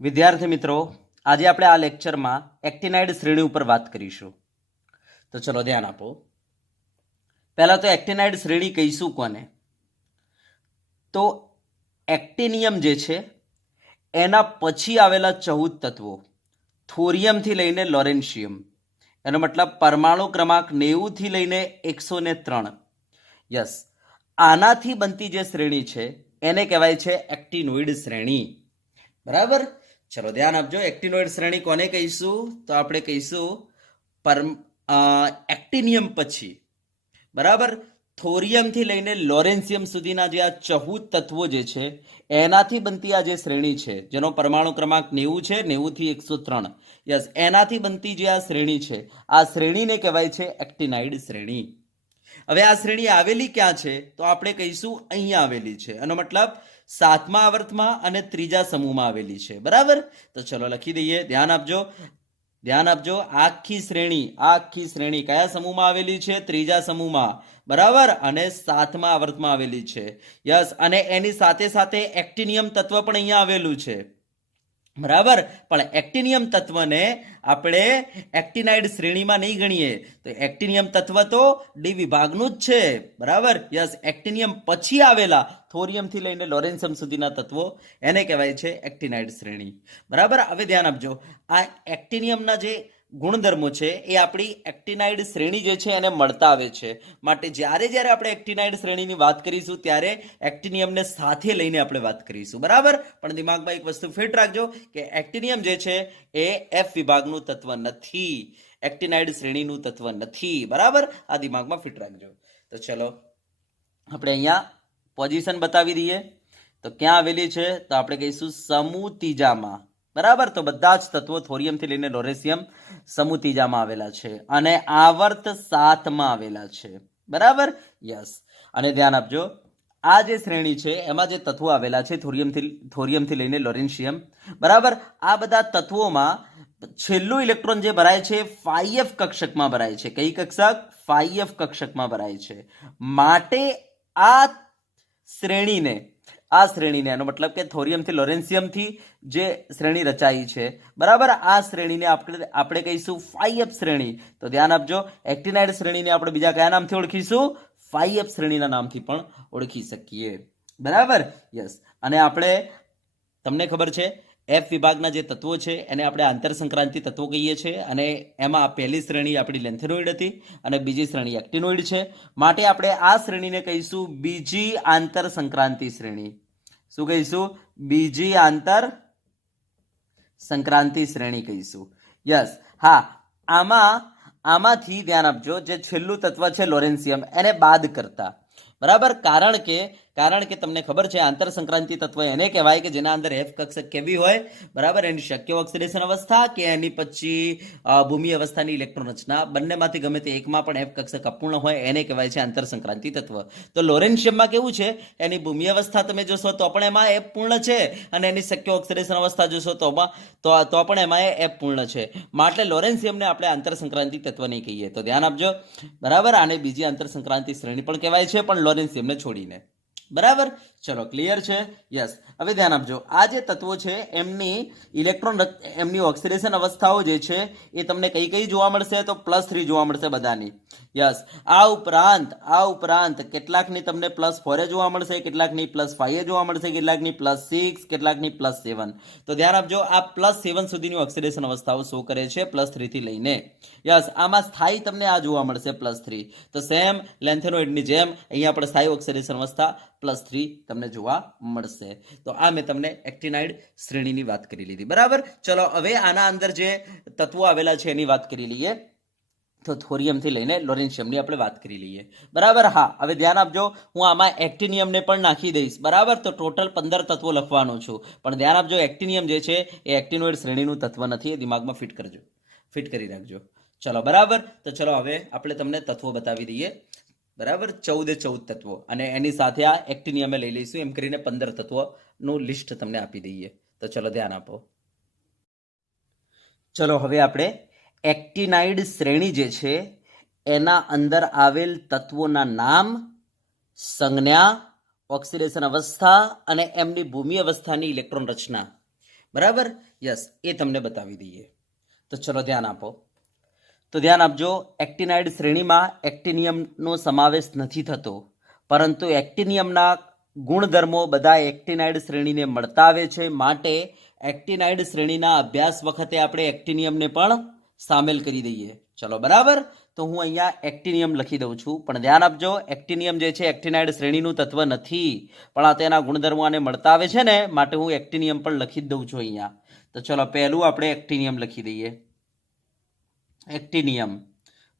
વિદ્યાર્થી મિત્રો, આજે આપણે આ લેક્ચરમાં એક્ટિનાઇડ શ્રેણી ઉપર વાત કરીશું. તો ચલો ધ્યાન આપો. પહેલા તો એક્ટિનાઇડ શ્રેણી કહીશું કોને? તો એક્ટિનિયમ જે છે એના પછી આવેલા 14 તત્વો, થોરિયમથી લઈને લોરેન્શિયમ, એનો મતલબ પરમાણુ ક્રમાંક 90 થી લઈને 103. યસ, આનાથી બનતી જે શ્રેણી છે એને કહેવાય છે એક્ટિનોઇડ શ્રેણી. બરાબર? ચલો ધ્યાન આપજો. એક્ટિનોઇડ શ્રેણી કોને કહીશું? તો આપણે કહીશું એક્ટિનિયમ પછી, બરાબર, થોરિયમથી લઈને લોરેન્સિયમ સુધીના જે આ 14 તત્વો જે છે એનાથી બનતી આ જે શ્રેણી છે, જેનો પરમાણુ ક્રમાંક 90 છે, 90 થી 103. યસ, એનાથી બનતી જે આ શ્રેણી છે, આ શ્રેણીને કહેવાય છે એક્ટિનાઇડ શ્રેણી. હવે આ શ્રેણી આવેલી ક્યાં છે? તો આપણે કહીશું અહીંયા આવેલી છે. એનો મતલબ 7મા આવર્તમાં અને 3જા સમૂહમાં આવેલી છે. બરાબર? તો ચલો લખી દઈએ. ધ્યાન આપજો. આખી શ્રેણી કયા સમૂહમાં આવેલી છે? 3જા સમૂહમાં. બરાબર? અને 7મા આવર્તમાં આવેલી છે. યસ, અને એની સાથે સાથે એક્ટિનિયમ તત્વ પણ અહીંયા આવેલું છે. બરાબર? પણ એક્ટિનિયમ તત્વને આપણે એક્ટિનાઇડ શ્રેણીમાં નહીં ગણીએ. તો એક્ટિનિયમ તત્વ તો ડી વિભાગનું જ છે. બરાબર? યસ, એક્ટિનિયમ પછી આવેલા થોરિયમથી લઈને લોરેન્સિયમ સુધીના તત્વો એને કહેવાય છે એક્ટિનાઇડ શ્રેણી. બરાબર? હવે ધ્યાન આપજો. આ એક્ટિનિયમના જે ગુણધર્મો છે એ આપણી એક્ટિનાઇડ શ્રેણી જે છે એને મળતા આવે છે. માટે જ્યારે આપણે એક્ટિનાઇડ શ્રેણીની વાત કરીશું ત્યારે એક્ટિનિયમને સાથે લઈને આપણે વાત કરીશું. બરાબર? પણ દિમાગમાં એક વસ્તુ ફિટ રાખજો કે એક્ટિનિયમ જે છે એ એફ વિભાગનું તત્વ નથી, એક્ટિનાઇડ શ્રેણીનું તત્વ નથી. બરાબર? આ દિમાગમાં ફિટ રાખજો. તો ચલો આપણે અહીંયા પોઝિશન બતાવી દઈએ. તો ક્યાં આવેલી છે? તો આપણે કહીશું સમૂહ ત્રીજામાં. બરાબર? તો બધા જ તત્વો થોરિયમથી લઈને લોરેન્સિયમ સમૂહ ત્રીજામાં આવેલા છે અને આવર્ત 7માં આવેલા છે. બરાબર? યસ, અને ધ્યાન આપજો, આ જે શ્રેણી છે એમાં જે તત્વો આવેલા છે થોરિયમથી લઈને લોરેન્શિયમ, બરાબર, આ બધા તત્વોમાં છેલ્લું ઇલેક્ટ્રોન જે ભરાય છે 5f કક્ષકમાં ભરાય છે. કઈ કક્ષક? 5f કક્ષકમાં ભરાય છે. માટે આ શ્રેણીને એનો મતલબ કે થોરિયમથી લોરેન્સિયમથી જે શ્રેણી રચાઈ છે, બરાબર, આ શ્રેણીને આપણે કહીશું 5f શ્રેણી. તો ધ્યાન આપજો, એક્ટિનાઇડ શ્રેણીને આપણે બીજા કયા નામથી ઓળખીશું? 5f શ્રેણીના નામથી પણ ઓળખી શકીએ. બરાબર? યસ, અને આપણે, તમને ખબર છે, એફ વિભાગના જે તત્વો છે એને આપણે આંતર સંક્રાંતિ તત્વો કહીએ છીએ, અને એમાં પહેલી શ્રેણી આપણી લેન્થેનોઇડ હતી અને બીજી શ્રેણી એક્ટિનોઇડ છે. માટે આપણે આ શ્રેણીને કહીશું બીજી આંતર સંક્રાંતિ શ્રેણી. શું કહીશું? બીજી આંતર સંક્રાંતિ શ્રેણી કહીશું. યસ, હા, આમાંથી ધ્યાન આપજો, જે છેલ્લું તત્વ છે લોરેન્સિયમ એને બાદ કરતા. બરાબર? કારણ કે તમને ખબર છે આંતર સંક્રાંતિ તત્વ એને કહેવાય કે જેના અંદર એફ કક્ષક કેવી હોય, બરાબર, એની શક્ય ઓક્સિડેશન અવસ્થા કે એની પછી ભૂમિ અવસ્થાની ઇલેક્ટ્રોન રચના, બંનેમાંથી ગમે તે એકમાં પણ એફ કક્ષક અપૂર્ણ હોય એને કહેવાય છે આંતર સંક્રાંતિ તત્વ. તો લોરેન્શિયમમાં કેવું છે? એની ભૂમિ અવસ્થા તમે જોશો તો પણ એમાં એફ પૂર્ણ છે, અને એની શક્ય ઓક્સિડેશન અવસ્થા જોશો તો પણ એમાં એફ પૂર્ણ છે. માટે લોરેન્શિયમને આપણે આંતર સંક્રાંતિ તત્વ નહીં કહીએ. તો ધ્યાન આપજો. બરાબર? આને બીજી આંતર સંક્રાંતિ શ્રેણી પણ કહેવાય છે, પણ લોરેન્સિયમને છોડીને. બરાબર? ચલો, ક્લિયર છે? યસ, હવે ધ્યાન આપજો, આ જે તત્વો છે એમની ઓક્સિડેશન અવસ્થાઓ જે છે એ તમને કઈ જોવા મળશે? તો +3 જોવા મળશે બધાની. યસ, આ ઉપરાંત કેટલાકની તમને +4 જોવા મળશે, કેટલાકની +5 જોવા મળશે, કેટલાકની +6, કેટલાકની +7. તો ધ્યાન આપજો, આ +7 સુધીની ઓક્સિડેશન અવસ્થાઓ શો કરે છે +3 થી લઈને. યસ, આમાં સ્થાયી તમને આ જોવા મળશે +3. તો સેમ લેન્થેનોઇડની જેમ અહીંયા પણ સ્થાયી ઓક્સિડેશન અવસ્થા +3 તમને જોવા મળશે. તો આ મેં તમને એક્ટિનાઇડ શ્રેણીની વાત કરી લીધી. બરાબર? ચલો, હવે આના અંદર જે તત્વો આવેલા છે એની વાત કરી લઈએ. તો થોરિયમથી લઈને લોરેન્શિયમની આપણે વાત કરી લઈએ. બરાબર? હા, હવે ધ્યાન આપજો, હું આમાં એક્ટિનિયમને પણ નાખી દઈશ. બરાબર? તો ટોટલ 15 તત્વો લખવાનો છું. પણ ધ્યાન આપજો, એક્ટિનિયમ જે છે એ એક્ટિનોઇડ શ્રેણીનું તત્વ નથી. એ દિમાગમાં ફિટ કરી રાખજો. ચલો, બરાબર? તો ચલો હવે આપણે તમને તત્વો બતાવી દઈએ. બરાબર? 14 તત્વો, અને એની સાથે આ એક્ટિનિયમે લઈ લઈશું, એમ કરીને 15 તત્વોનું લિસ્ટ તમને આપી દઈએ. તો ચલો ધ્યાન આપો. ચલો, હવે આપણે એક્ટિનાઇડ શ્રેણી જે છે એના અંદર આવેલ તત્વોના નામ, સંજ્ઞા, ઓક્સિડેશન અવસ્થા અને એમની ભૂમિ અવસ્થાની ઇલેક્ટ્રોન રચના, બરાબર, યસ, એ તમને બતાવી દઈએ. તો ચલો ધ્યાન આપો. તો ધ્યાન આપજો, એક્ટિનાઇડ શ્રેણીમાં એક્ટિનિયમનો સમાવેશ નથી થતો, પરંતુ એક્ટિનિયમના ગુણધર્મો બધા એક્ટિનાઇડ શ્રેણીને મળતા આવે છે. માટે એક્ટિનાઇડ શ્રેણીના અભ્યાસ વખતે આપણે એક્ટિનિયમને પણ સામેલ કરી દઈએ. ચલો બરાબર, તો હું અહીંયા એક્ટિનિયમ લખી દઉં છું, પણ ધ્યાન આપજો, એક્ટિનિયમ જે છે એક્ટિનાઇડ શ્રેણીનું તત્વ નથી, પણ આ તેના ગુણધર્મો આને મળતા આવે છે ને, માટે હું એક્ટિનિયમ પણ લખી જ દઉં છું અહીંયા. તો ચલો પહેલું આપણે એક્ટિનિયમ લખી દઈએ. એક્ટિનિયમ,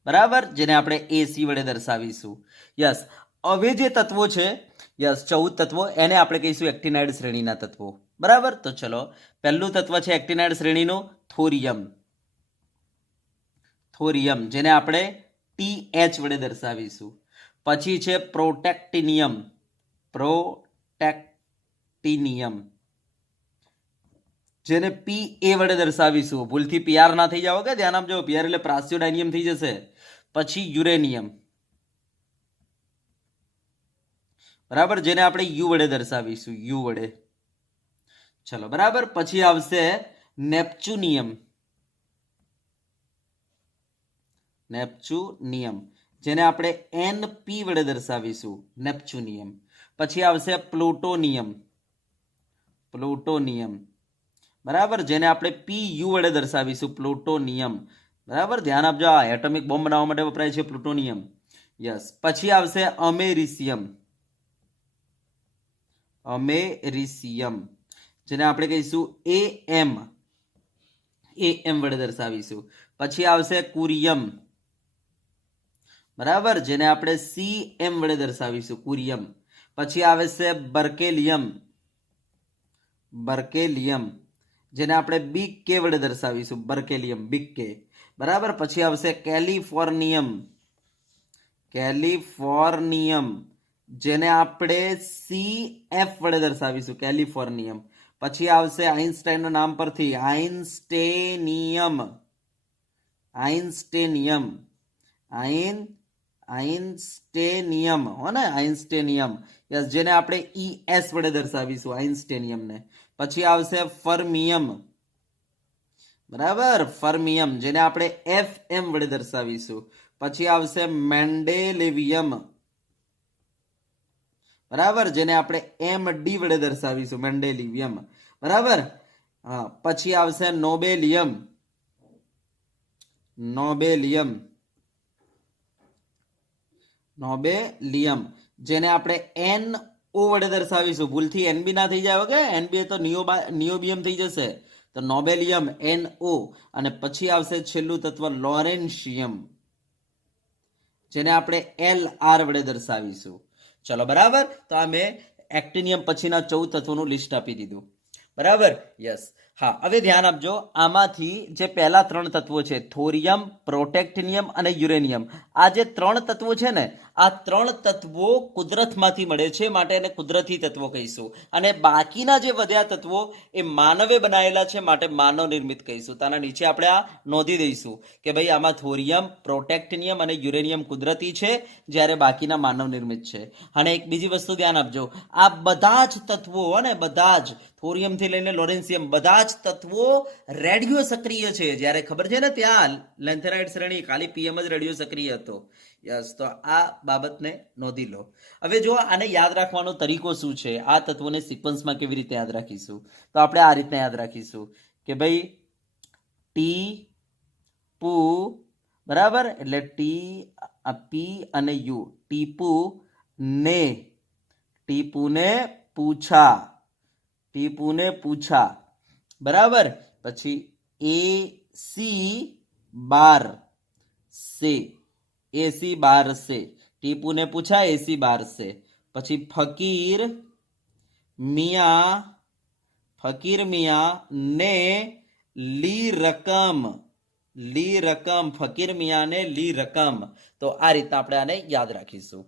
બરાબર, જેને આપણે એસી વડે દર્શાવીશું. યસ, હવે જે તત્વો છે, યસ 14 તત્વો, એને આપણે કહીશું એક્ટિનાઇડ શ્રેણીના તત્વો. બરાબર, તો ચલો પહેલું તત્વ છે એક્ટિનાઇડ શ્રેણીનું થોરિયમ. થોરિયમ, જેને આપણે TH વડે દર્શાવીશું. પછી છે પ્રોટેક્ટિનિયમ. પ્રોટેક્ટિનિયમ, જેને PA વડે દર્શાવીશું. ભૂલથી PR ના થઈ જાવ કે, ધ્યાન આપજો, PR એટલે પ્રાસ્યોડાયનિયમ થઈ જશે. પછી યુરેનિયમ, બરાબર, જેને આપણે U વડે દર્શાવીશું, U વડે. ચલો બરાબર, પછી આવશે નેપ્ચ્યુનિયમ. નેપ્ચ્યુનિયમ, જેને આપણે NP વડે દર્શાવીશું, નેપ્ચ્યુનિયમ. પછી આવશે પ્લુટોનિયમ. પ્લુટોનિયમ, બરાબર, જેને આપણે PU વડે દર્શાવીશું, પ્લુટોનિયમ. બરાબર, ધ્યાન આપજો, આ એટોમિક બોમ્બ બનાવવા માટે વપરાય છે પ્લુટોનિયમ. યસ, પછી આવશે અમેરિસિયમ. અમેરિસિયમ, જેને આપણે કહીશું AM વડે દર્શાવીશું. પછી આવશે કુરિયમ. બરાબર, જેને આપણે CM વડે દર્શાવીશું, કુરિયમ. પછી આવે છે બર્કેલિયમ. બર્કેલિયમ, જેને આપણે BK વડે દર્શાવીશું, બર્કેલિયમ, BK. બરાબર, પછી આવશે કેલિફોર્નિયમ. કેલિફોર્નિયમ, જેને આપણે CF વડે દર્શાવીશું, કેલિફોર્નિયમ. પછી આવશે આઇન્સ્ટાઈનના નામ પરથી આઇન્સ્ટેનિયમ. આઇન્સ્ટેનિયમ, આઇન્સ્ટેનિયમ, હો ને, આઇન્સ્ટેનિયમ. યસ, જેને આપણે ES વડે દર્શાવીશું, આઇન્સ્ટેનિયમને. પછી આવશે ફર્મિયમ. બરાબર, ફર્મિયમ, જેને આપણે FM વડે દર્શાવીશું. પછી આવશે મેન્ડેલેવિયમ. બરાબર, જેને આપણે MD વડે દર્શાવીશું, મેન્ડેલિવિયમ. બરાબર, હા. પછી આવશે નોબેલિયમ. નોબેલિયમ, નોબેલિયમ, જેને આપણે NO વડે દર્શાવીશું. ભૂલથી NB ના થઈ જાય કે, NB તો નિયોબિયમ થઈ જશે. તો નોબેલિયમ, NO. અને પછી આવશે છેલ્લું તત્વ લોરેન્શિયમ, જેને આપણે LR વડે દર્શાવીશું. ચલો બરાબર, તો આ મેં એક્ટિનિયમ પછીના 14 તત્વોનું લિસ્ટ આપી દીધું. બરાબર, યસ. હા, હવે ધ્યાન આપજો, આમાંથી જે પહેલા 3 તત્વો છે, થોરિયમ, પ્રોટેક્ટિનિયમ અને યુરેનિયમ, આ જે 3 તત્વો છે ને, આ 3 તત્વો કુદરતમાંથી મળે છે, માટે એને કુદરતી તત્વો કહીશું. અને બાકીના જે વધ્યા તત્વો એ માનવે બનાવેલા છે, માટે માનવ નિર્મિત કહીશું. તાના નીચે આપણે આ નોંધી દઈશું કે ભાઈ આમાં થોરિયમ, પ્રોટેક્ટિનિયમ અને યુરેનિયમ કુદરતી છે, જ્યારે બાકીના માનવ નિર્મિત છે. અને એક બીજી વસ્તુ ધ્યાન આપજો, આ બધા જ તત્વો, અને બધા જ થોરિયમથી લઈને લોરેન્સિયમ, બધા જ તત્વો રેડિયો સક્રિય છે. જ્યારે ખબર છે ને, ત્યાં લેન્થેનાઇડ શ્રેણી ખાલી PM જ રેડિયો સક્રિય હતો. યસ, તો આ બાબતને નોંધી લો. હવે જો આને યાદ રાખવાનો તરીકો શું છે, આ તત્વોને સિક્વન્સમાં કેવી રીતે યાદ રાખીશું, તો આપણે આ રીતના યાદ રાખીશું કે ભાઈ ટીપુ, બરાબર, એટલે P અને U, ટીપુ ને પૂછા, ટીપુને પૂછા. બરાબર, પછી AC બાર સે, ટીપુને પૂછા, AC બાર સે. પછી ફકીર મિયા ને લી રકમ, ફકીર મિયા ને લી રકમ. તો આ રીતના આપણે આને યાદ રાખીશું.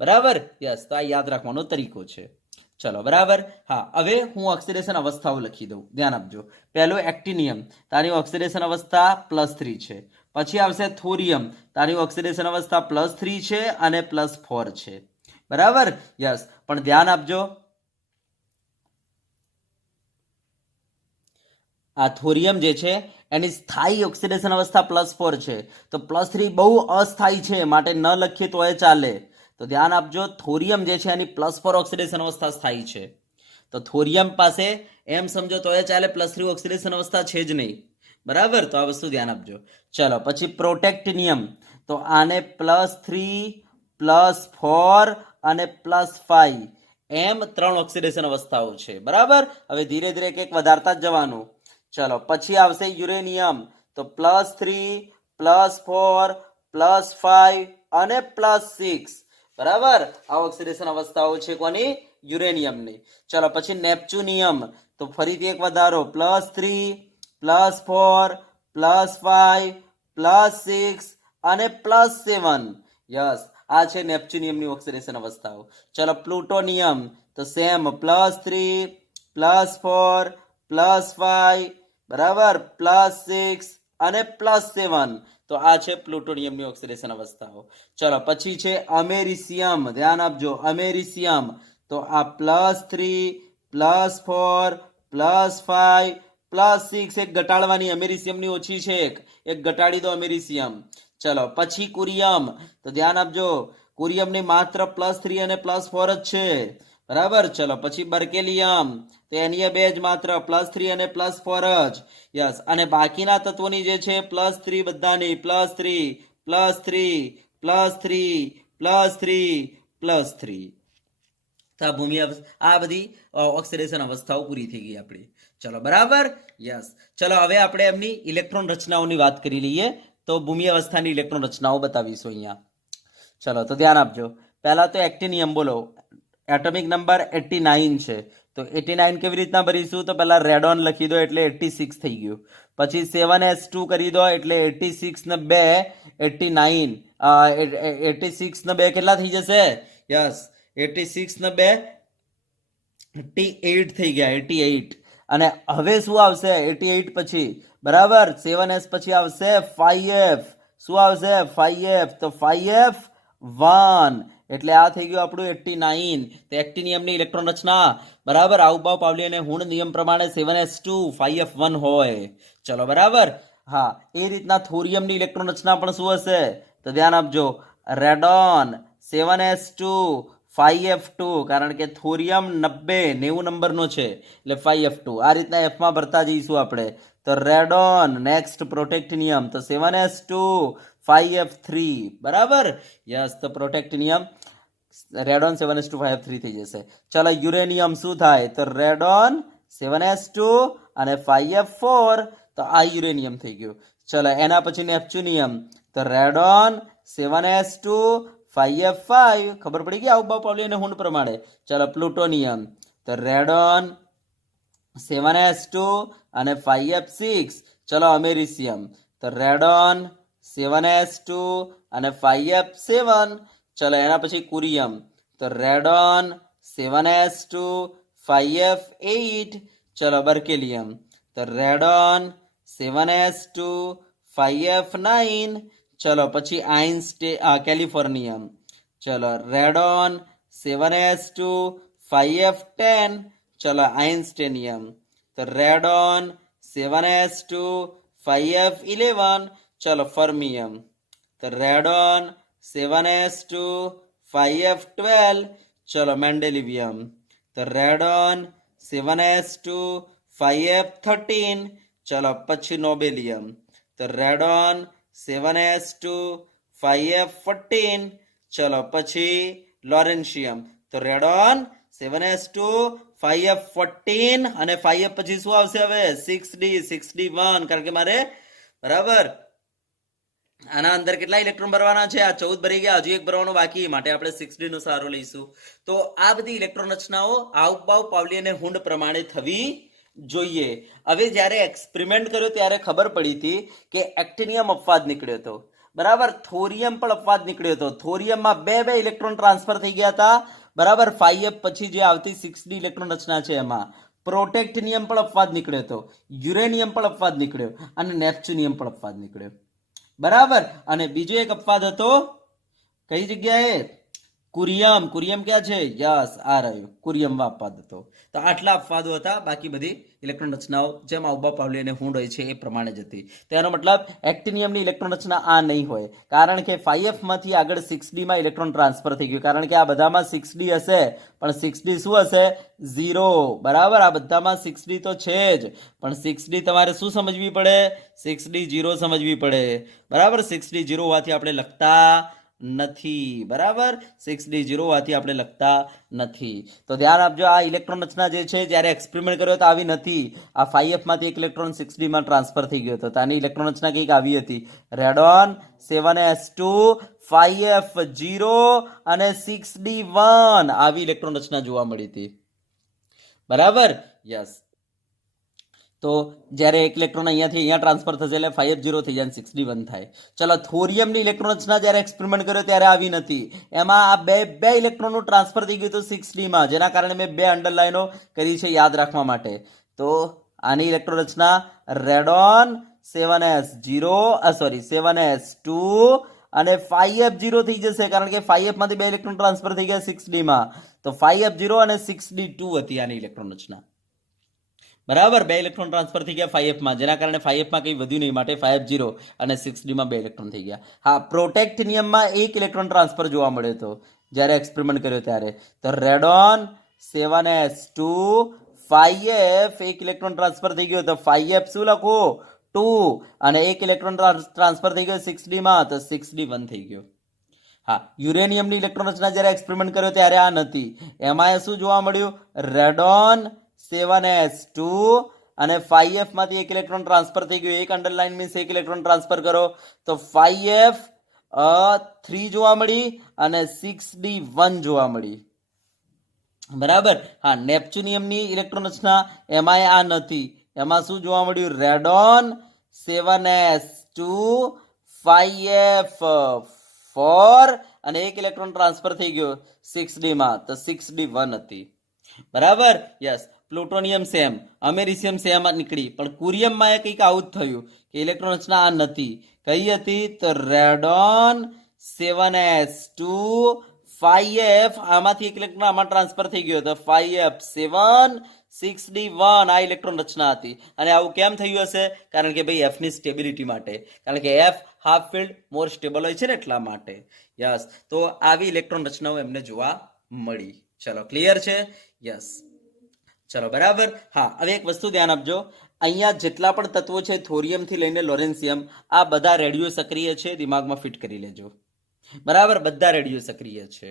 બરાબર, યસ, તો આ યાદ રાખવાનો તરીકો છે. ચલો બરાબર, હા. હવે હું ઓક્સિડેશન અવસ્થાઓ લખી દઉં, ધ્યાન આપજો. પહેલું એક્ટિનિયમ, તારી ઓક્સિડેશન અવસ્થા +3 છે. પછી આવશે થોરિયમ, તારી ઓક્સિડેશન અવસ્થા +3 છે અને +4 છે. બરાબર, યસ, પણ ધ્યાન આપજો, આ થોરિયમ જે છે એની સ્થાયી ઓક્સિડેશન અવસ્થા +4 છે, તો +3 બહુ અસ્થાયી છે, માટે ન લખીએ તો એ ચાલે. તો ધ્યાન આપજો, થોરિયમ જે છે એની +4 ઓક્સિડેશન અવસ્થા સ્થાયી છે, તો થોરિયમ પાસે એમ સમજો તો એ ચાલે, +3 ઓક્સિડેશન અવસ્થા છે જ નહીં. બરાબર, તો આ વસ્તુ ધ્યાન આપજો. ચલો પછી પ્રોટેક્ટિનિયમ, તો આને +3 +4 અને +5 એમ 3 ઓક્સિડેશન અવસ્થાઓ છે. બરાબર, હવે ધીરે ધીરે એક વધારતા જ જવાનું. ચલો પછી આવશે યુરેનિયમ, તો +3 +4 +5 અને +6. બરાબર, આ ઓક્સિડેશન અવસ્થાઓ છે કોની? યુરેનિયમની. ચલો પછી નેપ્ચ્યુનિયમ, તો ફરીથી એક વધારો, +3 +4 +5 +6 અને +7. યસ, આ છે નેપ્ચ્યુનિયમની ઓક્સિડેશન અવસ્થાઓ. ચલો પ્લુટોનિયમ, તો સેમ +3 +4 +5 બરાબર +6 અને +7. તો આ છે પ્લુટોનિયમની ઓક્સિડેશન અવસ્થાઓ. ચલો પછી છે અમેરિશિયમ, ધ્યાન આપજો, અમેરિશિયમ, તો આ +3 +4 +5 +6 એક ઘટાડવાની, અમેરિશિયમની ઓછી છે, એક ઘટાડી દો અમેરિશિયમ. ચલો પછી કુરિયમ, તો ધ્યાન આપજો, કુરિયમની માત્ર +3 અને +4 જ છે. બરાબર, ચલો પછી બર્કેલિયમ, તો એની બે જ માત્ર +3 અને +4 જ. યસ, અને બાકીના તત્વોની જે છે +3 બધાની, +3 +3 +3 +3 તો આ ભૂમિ આ બધી ઓક્સિડેશન અવસ્થાઓ પૂરી થઈ ગઈ આપણી. ચલો બરાબર, યસ. ચલો હવે આપણે એમની ઇલેક્ટ્રોન રચનાઓની વાત કરી લઈએ. તો ભૂમિ અવસ્થાની ઇલેક્ટ્રોન રચનાઓ બતાવીશું અહીંયા. ચલો તો ધ્યાન આપજો, પહેલા તો એક્ટિનિયમ બોલો, એટોમિક નંબર 89 છે, તો 89 કેવી રીતના ભરીશું? તો પહેલા રેડોન લખી દો એટલે 86 થઈ ગયું. પછી 7s2 કરી દો એટલે 86 ને 2 89, 86 ને 2 કેટલા થઈ જશે? યસ, 86 ને 2 88 થઈ ગયા, 88. અને હવે શું આવશે 88 પછી? બરાબર, 7s પછી આવશે 5f. શું આવશે? 5f. તો 5f1 એટલે આ થઈ ગયું આપણું 89. તો એક્ટિનિયમની ઇલેક્ટ્રોન રચના બરાબર આઉબાઉ પાવલી અને હુણ નિયમ પ્રમાણે 7s2 5f1 હોય. ચલો બરાબર. હા, એ રીતના થોરિયમની ઇલેક્ટ્રોન રચના પણ શું હશે? તો ધ્યાન આપજો, રેડોન 7s2 5f2, કારણ કે થોરિયમ 90 નંબરનો છે એટલે 5f2. આ રીતના એફમાં ભરતા જઈશું આપણે. તો રેડોન, નેક્સ્ટ પ્રોટેક્ટિનિયમ, તો 7s2 5f3. બરાબર, યસ, તો પ્રોટેક્ટિનિયમ રેડોન 7s2 5f3 થઈ જશે. ચાલો યુરેનિયમ શું થાય? તો રેડોન 7s2 અને 5f4, તો આ યુરેનિયમ થઈ ગયું. ચલો એના પછી નેપ્ચ્યુનિયમ, તો રેડોન 7s2 5f5, ખબર પડી ગઈ આઉબાઉ પાવલી અને હુંડ પ્રમાણે. ચલો પ્લુટોનિયમ, તો રેડોન 7s2 અને 5f6. ચલો અમેરિશિયમ, તો રેડોન 7s2 અને 5f7. ચલો એના પછી કુરિયમ, તો રેડોન 7s2 5f8. ચલો બર્કેલિયમ, તો રેડોન 7s2 5f9. ચલો પછી કેલિફોર્નિયમ, ચલો રેડોન 7s2 5f10. ચલો આઇન્સ્ટેનિયમ, તો રેડોન 7s2 5f11. ચલો ફર્મિયમ, તો રેડોન 7s2 5f12. ચલો મેન્ડેલિવિયમ, તો રેડોન 7s2 5f13. ચલો પછી નોબેલિયમ, તો રેડોન 7s2 5f14. ચલો પછી લોરેન્શિયમ, તો રેડોન 7s2 5f14 અને 5f પછી શું આવશે? હવે 6d1, કારણ કે મારે બરાબર આના અંદર કેટલા ઇલેક્ટ્રોન ભરવાના છે? આ 14 ભરી ગયા, હજુ એક ભરવાનો બાકી, માટે આપણે 6d નો સહારો લઈશું. તો આ બધી ઇલેક્ટ્રોન રચનાઓ આઉબાઉ પાવલી અને હુંડ પ્રમાણે થવી જોઈએ. હવે જ્યારે એક્સપેરિમેન્ટ કર્યો ત્યારે ખબર પડી હતી કે એક્ટિનિયમ અપવાદ નીકળ્યો હતો. બરાબર, થોરિયમ પણ અપવાદ નીકળ્યો હતો. થોરિયમમાં બે ઇલેક્ટ્રોન ટ્રાન્સફર થઈ ગયા હતા. બરાબર, 5f પછી જે આવતી 6d ઇલેક્ટ્રોન રચના છે એમાં. પ્રોટેક્ટિનિયમ પણ અપવાદ નીકળ્યો હતો, યુરેનિયમ પણ અપવાદ નીકળ્યો અને નેપ્ચ્યુનિયમ પણ અપવાદ નીકળ્યો. બરાબર, અને બીજો એક અપવાદ હતો કઈ જગ્યાએ? કુરિયમ, કુરિયમ ક્યાં છે? યસ, આ રહ્યું કુરિયમ અપવાદ હતો. તો આટલા અપવાદો હતા, બાકી બધી ઇલેક્ટ્રોન રચનાઓ જેમ આઉબા પાવલી અને હુંડ હોય છે એ પ્રમાણે જ હતી. તેનો મતલબ એક્ટિનિયમની ઇલેક્ટ્રોન રચના આ નહીં હોય, કારણ કે 5f માંથી આગળ 6d માં ઇલેક્ટ્રોન ટ્રાન્સફર થઈ ગયું, કારણ કે આ બધામાં 6d હશે, પણ 6d શું હશે? 0. બરાબર, આ બધામાં 6d તો છે જ, પણ 6d તમારે શું સમજવી પડે? 6d 0 સમજવી પડે. બરાબર, 6d 0 હોવાથી આપણે લખતા નથી. બરાબર, 6d 0 હોવાથી આપણે લખતા નથી. તો ધ્યાન આપજો, આ ઇલેક્ટ્રોન રચના જે છે જ્યારે એક્સપેરિમેન્ટ કર્યો તો આવી નથી. આ 5f માંથી એક ઇલેક્ટ્રોન 6d માં ટ્રાન્સફર થઈ ગયો હતો, તો આની ઇલેક્ટ્રોન રચના કંઈક આવી હતી. રેડોન 7s2 5f0 અને 6d1 આવી ઇલેક્ટ્રોન રચના જોવા મળી હતી. બરાબર, યસ. તો જ્યારે એક ઇલેક્ટ્રોન અહીંયાથી અહીંયા ટ્રાન્સફર થશે એટલે 5f0 થઈ જાય અને 6d1 થાય. ચલો, થોરિયમની ઇલેક્ટ્રોન રચના જ્યારે એક્સપેરિમેન્ટ કર્યો ત્યારે આવી નથી. એમાં આ બે ઇલેક્ટ્રોનનું ટ્રાન્સફર થઈ ગયું હતું 6d માં, જેના કારણે મેં 2 અંડરલાઈનો કરી છે યાદ રાખવા માટે. તો આની ઇલેક્ટ્રોન રચના રેડોન 7s2 અને 5f0 થઈ જશે, કારણ કે 5f માંથી 2 ઇલેક્ટ્રોન ટ્રાન્સફર થઈ ગયા 6d માં. તો 5f0 અને 6d2 હતી આની ઇલેક્ટ્રોન રચના. બરાબર, 2 ઇલેક્ટ્રોન ટ્રાન્સફર થઈ ગયા 5f માં, જેના કારણે 5f માં કંઈ વધ્યું નહીં, માટે 5f0 અને 6d માં 2 ઇલેક્ટ્રોન થઈ ગયા. હા, પ્રોટેક્ટ નિયમમાં 1 ઇલેક્ટ્રોન ટ્રાન્સફર જોવા મળ્યો હતો જ્યારે એક્સપેરિમેન્ટ કર્યો ત્યારે. તો radon 7s2 5f 1 electron transfer થઈ ગયો, તો 5f શું લખો? 2, અને 1 ઇલેક્ટ્રોન ટ્રાન્સફર થઈ ગયો 6d માં, તો 6d1 થઈ ગયો. હા, યુરેનિયમની ઇલેક્ટ્રોન રચના જ્યારે એક્સપેરિમેન્ટ કર્યો ત્યારે આ નથી. એમાં શું જોવા મળ્યું? રેડોન 7s2 અને 5f માંથી 1 ઇલેક્ટ્રોન ટ્રાન્સફર થઈ ગયું. એક અંડરલાઈન મીન્સ 1 ઇલેક્ટ્રોન ટ્રાન્સફર કરો, તો 5f3 જોવા મળી અને 6d1 જોવા મળી. બરાબર, હા. નેપ્ચ્યુનિયમની ઇલેક્ટ્રોન રચના એમાં આ નથી. એમાં શું જોવા મળ્યું? રેડોન 7s2 5f4 અને 1 ઇલેક્ટ્રોન ટ્રાન્સફર થઈ ગયો 6d માં, તો 6d1 હતી. બરાબર, યસ. પ્લુટોનિયમ સેમ, અમેરિશિયમ સેમ નીકળી, પણ કુરિયમમાં એ કંઈક આવું જ થયું કે ઇલેક્ટ્રોન રચના આ નથી. કઈ હતી? તો રેડોન 7s2 5f, આમાંથી 1 ઇલેક્ટ્રોન આમાં ટ્રાન્સફર થઈ ગયો, તો 5f7 6d1 આ ઇલેક્ટ્રોન રચના હતી. અને આવું કેમ થયું હશે? કારણ કે ભાઈ f ની સ્ટેબિલિટી માટે, કારણ કે f half field more stable હોય છે ને, એટલા માટે. યસ, તો આવી ઇલેક્ટ્રોન રચનાઓ એમને જોવા મળી. ચલો, ક્લિયર છે? યસ, ચલો, બરાબર. હા, હવે એક વસ્તુ ધ્યાન આપજો, અહીંયા જેટલા પણ તત્વો છે થોરિયમથી લઈને લોરેન્સિયમ, આ બધા રેડિયો સક્રિય છે, દિમાગમાં ફિટ કરી લેજો. બરાબર, બધા રેડિયો સક્રિય છે.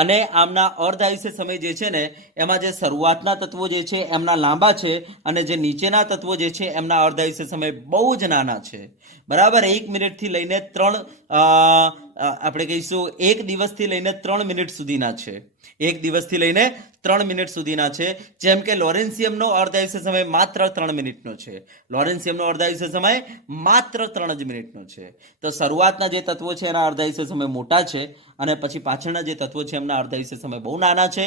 અને આમના અર્ધાયુષ્ય સમય જે છે ને, એમાં જે શરૂઆતના તત્વો જે છે એમના લાંબા છે, અને જે નીચેના તત્વો જે છે એમના અર્ધાયુષ્ય સમય બહુ જ નાના છે. બરાબર, 1 મિનિટથી લઈને 3 આપણે કહીશું 1 દિવસથી લઈને 3 મિનિટ સુધીના છે. 1 દિવસથી લઈને 3 મિનિટ સુધીના છે. જેમ કે લોરેન્સિયમનો અર્ધાયુષ્ય સમય માત્ર 3 મિનિટનો છે. લોરેન્સિયમનો અર્ધાયુષ્ય સમય માત્ર 3 જ મિનિટનો છે. તો શરૂઆતના જે તત્વો છે એના અર્ધાયુષ્ય સમય મોટા છે, અને પછી પાછળના જે તત્વો છે એમના અર્ધાયુષ્ય સમય બહુ નાના છે.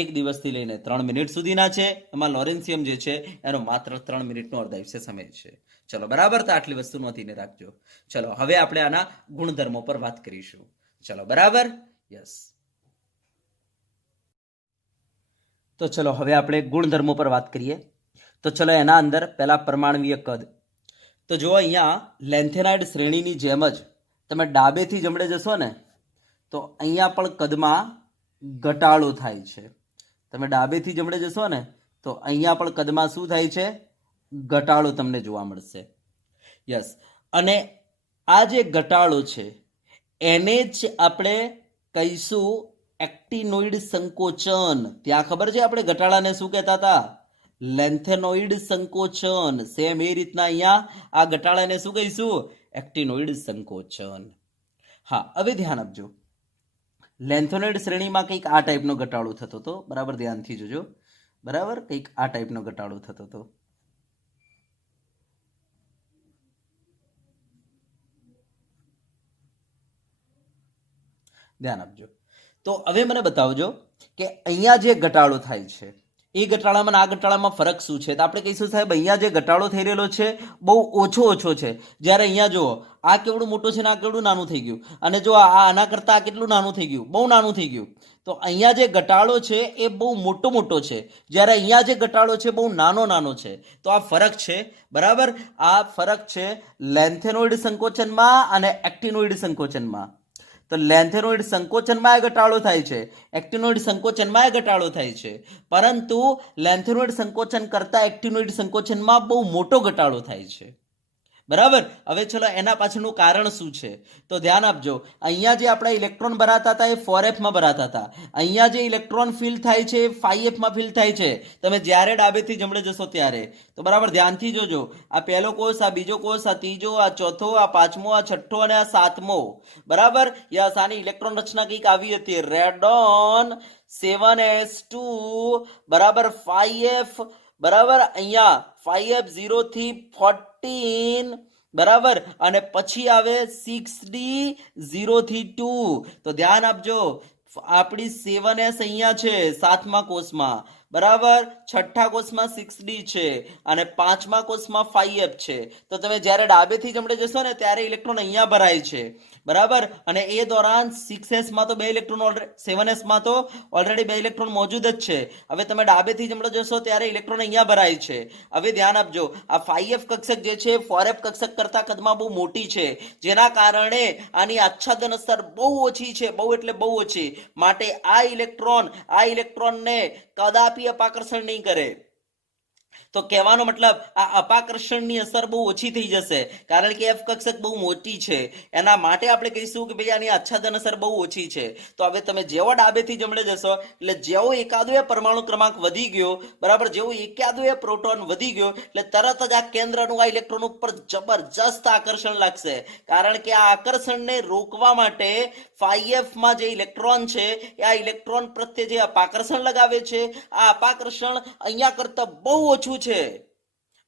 1 દિવસથી લઈને 3 મિનિટ સુધીના છે. એમાં લોરેન્સિયમ જે છે એનો માત્ર 3 મિનિટનો અર્ધાયુષ્ય સમય છે. ચલો, બરાબર. તો આટલી વસ્તુ નોંધીને રાખજો. ચલો, હવે આપણે આના ગુણધર્મો પર વાત કરીશું. ચલો, બરાબર. યસ. તો ચલો, હવે આપણે ગુણધર્મો પર વાત કરીએ. તો ચલો, એના અંદર પહેલા પરમાણવીય કદ. તો જો અહીંયા લેન્થેનાઇડ શ્રેણીની જેમ જ તમે ડાબેથી જમણે જશો ને, તો અહીંયા પણ કદમાં ઘટાડો થાય છે. તમે ડાબેથી જમણે જશો ને, તો અહીંયા પણ કદમાં શું થાય છે? ઘટાડો તમને જોવા મળશે. યસ. અને આ જે ઘટાડો છે એને જ આપણે કહીશું એક્ટિનોઇડ સંકોચન. ત્યાં ખબર છે આપણે ઘટાડાને શું કહેતા હતા? લેન્થેનોઇડ સંકોચન. સેમ એ રીતના અહીંયા આ ઘટાડાને શું કહીશું? એક્ટિનોઇડ સંકોચન. હા, હવે ધ્યાન આપજો, લેન્થેનોઇડ શ્રેણીમાં કંઈક આ ટાઈપનો ઘટાડો થતો હતો. બરાબર, ધ્યાનથી જોજો. બરાબર, કંઈક આ ટાઈપનો ઘટાડો થતો હતો. ધ્યાન આપજો. તો હવે મને બતાવજો કે અહીંયા જે ઘટાડો થાય છે એ ઘટાડામાં અને આ ઘટાડામાં ફરક શું છે? તો આપણે કહીશું સાહેબ અહીંયા જે ઘટાડો થઈ રહેલો છે બહુ ઓછો છે, જ્યારે અહીંયા જુઓ આ કેવડું મોટું છે ને આ કેવડું નાનું થઈ ગયું, અને જો આના કરતાં આ કેટલું નાનું થઈ ગયું, બહુ નાનું થઈ ગયું. તો અહીંયા જે ઘટાડો છે એ બહુ મોટો છે, જ્યારે અહીંયા જે ઘટાડો છે બહુ નાનો છે. તો આ ફરક છે. બરાબર, આ ફરક છે લેન્થેનોઇડ સંકોચનમાં અને એક્ટિનોઇડ સંકોચનમાં. તો લેન્થેનોઇડ સંકોચનમાં ઘટાડો થાય છે, એક્ટિનોઇડ સંકોચનમાં ઘટાડો થાય છે, પરંતુ લેન્થેનોઇડ સંકોચન કરતા એક્ટિનોઇડ સંકોચનમાં બહુ મોટો ઘટાડો થાય છે. બરાબર, હવે ચલો એના પાછળનું કારણ શું છે? તો ધ્યાન આપજો, અહીંયા જે આપણા ઇલેક્ટ્રોન ભરાતા હતા એ 4f માં ભરાતા હતા. અહીંયા જે ઇલેક્ટ્રોન ફિલ થાય છે એ 5f માં ફિલ થાય છે. તમે જ્યારે ડાબેથી જમણે જશો ત્યારે. તો બરાબર ધ્યાનથી જોજો, આ પહેલો કોષ, આ બીજો કોષ, આ ત્રીજો, આ ચોથો, આ પાંચમો, આ છઠ્ઠો અને આ સાતમો. બરાબર, યસ, આની ઇલેક્ટ્રોન રચના કંઈક આવી હતી, રેડોન 7s2 બરાબર 5f બરાબર, અહીંયા 5f 0 થી 14 બરાબર, અને પછી આવે 6d 0 થી 2. તો ધ્યાન આપજો, આપણી 7s અહીંયા છે સાતમા કોષમાં, બરાબર, છઠ્ઠા કોષમાં 6d છે અને પાંચમા કોષમાં 5f છે. તો તમે જ્યારે ડાબેથી જમણે જશો ને ત્યારે ઇલેક્ટ્રોન અહીંયા ભરાય છે. બરાબર, અને એ દોરાન 6s માં તો 2 ઇલેક્ટ્રોન, 7s માં તો ઓલરેડી 2 ઇલેક્ટ્રોન મોજૂદ જ છે. હવે તમે ડાબેથી જમણે જશો ત્યારે ઇલેક્ટ્રોન અહીંયા ભરાય છે. હવે ધ્યાન આપજો, આ 5f કક્ષક જે છે 4f કક્ષક કરતા કદમાં બહુ મોટી છે, જેના કારણે આની આચ્છાદન અસર બહુ ઓછી છે, બહુ એટલે બહુ ઓછી. માટે આ ઇલેક્ટ્રોનને કદાપી અપાકર્ષણ નહીં કરે. તો કહેવાનો મતલબ આ અપાકર્ષણની અસર બહુ ઓછી થઈ જશે, કારણ કે એફ કક્ષક બહુ મોટી છે. એના માટે આપણે કહીશું કે ભાઈ આની આચ્છાદન અસર બહુ ઓછી છે. તો હવે તમે જેવો ડાબેથી જમણે જશો એટલે જેવો એકાદો પરમાણુ ક્રમાંક વધી ગયો, બરાબર, જેવો એકાદો પ્રોટોન વધી ગયો એટલે તરત જ આ કેન્દ્રનું આ ઇલેક્ટ્રોન ઉપર જબરજસ્ત આકર્ષણ લાગશે, કારણ કે આ આકર્ષણને રોકવા માટે 5f માં જે ઇલેક્ટ્રોન છે એ આ ઇલેક્ટ્રોન પ્રત્યે જે અપાકર્ષણ લગાવે છે, આ અપાકર્ષણ અહીંયા કરતા બહુ ઓછું છે,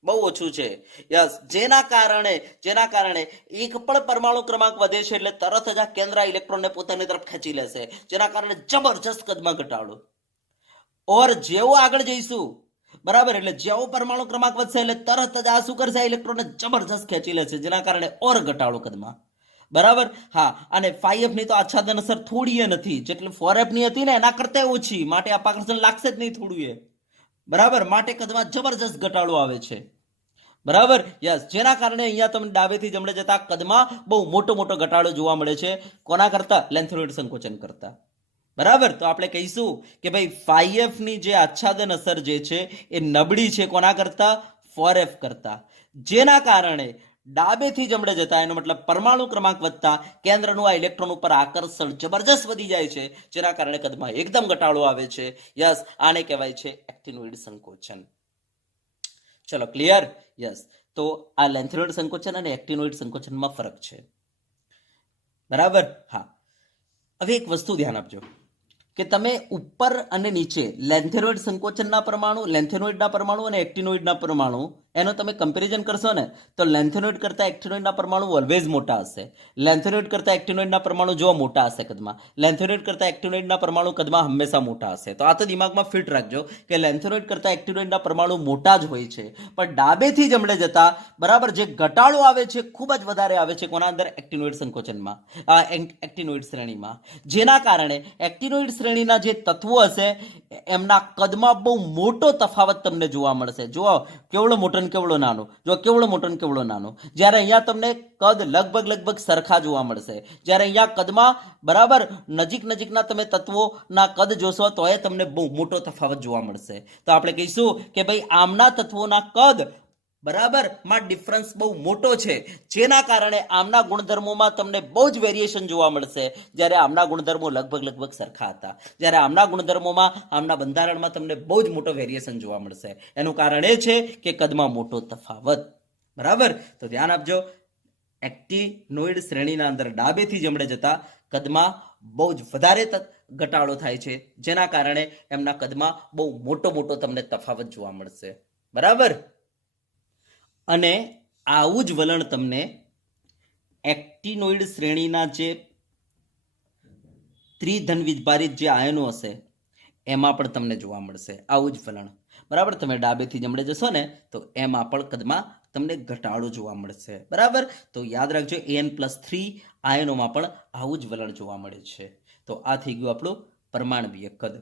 બહુ ઓછું છે. યસ, જેના કારણે એક પણ પરમાણુ ક્રમાંક વધે છે એટલે તરત જ આ કેન્દ્ર ઇલેક્ટ્રોનને પોતાની તરફ ખેંચી લેશે, જેના કારણે જબરજસ્ત કદમાં ઘટાડો. ઓર જેવો આગળ જઈશું, બરાબર, એટલે જેવો પરમાણુ ક્રમાંક વધશે એટલે તરત જ આ શું કરશે, ઇલેક્ટ્રોનને જબરજસ્ત ખેંચી લેશે, જેના કારણે ઓર ઘટાડો કદમાં. બરાબર, હા, અને 5f ની તો આચ્છાદન અસર થોડી નથી, જેટલી 4f ની હતી ને એના કરતા ઓછી, માટે અપાકર્ષણ લાગશે જ નહીં થોડું બરાબર, માટે કદમાં જબરજસ્ત ઘટાડો આવે છે. બરાબર, યસ, જેના કારણે અહીંયા તમને ડાબેથી જમણે જતા કદમાં બહુ મોટો ઘટાડો જોવા મળે છે. કોના કરતા? લેન્થેનોઇડ સંકોચન કરતા. બરાબર, તો આપણે કહીશું કે ભાઈ 5f ની જે આચ્છાદન અસર જે છે એ નબળી છે, કોના કરતા? 4f કરતા. જેના કારણે ડાબેથી જમણે જતા, એનો મતલબ પરમાણુ ક્રમાંક વધતા કેન્દ્રનું આ ઇલેક્ટ્રોન ઉપર આકર્ષણ જબરજસ્ત વધી જાય છે, જેના કારણે કદમાં એકદમ ઘટાડો આવે છે. યસ, આને કહેવાય છે એક્ટિનોઇડ સંકોચન. ચલો, ક્લિયર? યસ, તો આ લેન્થેનોઇડ સંકોચન અને એક્ટિનોઇડ સંકોચનમાં ફરક છે. બરાબર, હા. હવે એક વસ્તુ ધ્યાન આપજો કે તમે ઉપર અને નીચે લેન્થેનોઇડ સંકોચનના પરમાણુ, લેન્થેનોઇડના પરમાણુ અને એક્ટિનોઇડના પરમાણુ એનો તમે કમ્પેરિઝન કરશો ને તો લેન્થેનોઇડ કરતા એક્ટિનોઇડના પરમાણુ ઓલવેઝ મોટા હશે. લેન્થેનોઇડ કરતા એક્ટિનોઇડના પરમાણુ જો મોટા હશે કદમાં, લેન્થેનોઇડ કરતા એક્ટિનોઇડના પરમાણુ કદમાં હંમેશા મોટા હશે. તો આ તો દિમાગમાં ફિટ રાખજો કે લેન્થેનોઇડ કરતા એક્ટિનોઇડના પરમાણુ મોટા જ હોય છે, પણ ડાબેથી જમણે જતા, બરાબર, જે ઘટાડો આવે છે ખૂબ જ વધારે આવે છે કોના અંદર? એક્ટિનોઇડ સંકોચનમાં, એક્ટિનોઇડ શ્રેણીમાં. જેના કારણે એક્ટિનોઇડ શ્રેણીના જે તત્વો હશે એમના કદમાં બહુ મોટો તફાવત તમને જોવા મળશે. જુઓ કેવડો મોટો ને કેવડો નાનો, જો કેવડો મોટો ને કેવડો નાનો. જ્યારે અહીંયા તમને કદ લગભગ સરખા જોવા મળશે, જ્યારે અહીંયા કદમાં, બરાબર, નજીકના તમે તત્વોના કદ જોશો તો એ તમને બહુ મોટો તફાવત જોવા મળશે. તો આપણે કહીશું કે ભાઈ આમના તત્વોના કદ, બરાબર, માં ડિફરન્સ બહુ મોટો છે, જેના કારણે આમના ગુણધર્મોમાં તમને બહુ જ વેરિએશન જોવા મળશે, જ્યારે આમના ગુણધર્મો લગભગ સરખા હતા. જ્યારે આમના ગુણધર્મોમાં, આમના બંધારણમાં તમને બહુ જ મોટો વેરિએશન જોવા મળશે. એનું કારણ એ છે કે કદમાં મોટો તફાવત. બરાબર, તો ધ્યાન આપજો, એક્ટિનોઇડ શ્રેણીના અંદર ડાબેથી જમણે જતા કદમાં બહુ જ વધારે ઘટાડો થાય છે, જેના કારણે એમના કદમાં બહુ મોટો તમને તફાવત જોવા મળશે. બરાબર, અને આવું જ વલણ તમને એક્ટિનોઇડ શ્રેણીના જે ત્રિધન વિભારિત જે આયનો હશે એમાં પણ તમને જોવા મળશે આવું જ વલણ. બરાબર, તમે ડાબેથી જમણે જશો ને તો એમાં પણ કદમાં તમને ઘટાડો જોવા મળશે. બરાબર, તો યાદ રાખજો An+3 આયનોમાં પણ આવું જ વલણ જોવા મળે છે. તો આ થઈ ગયું આપણું પરમાણવીય કદ.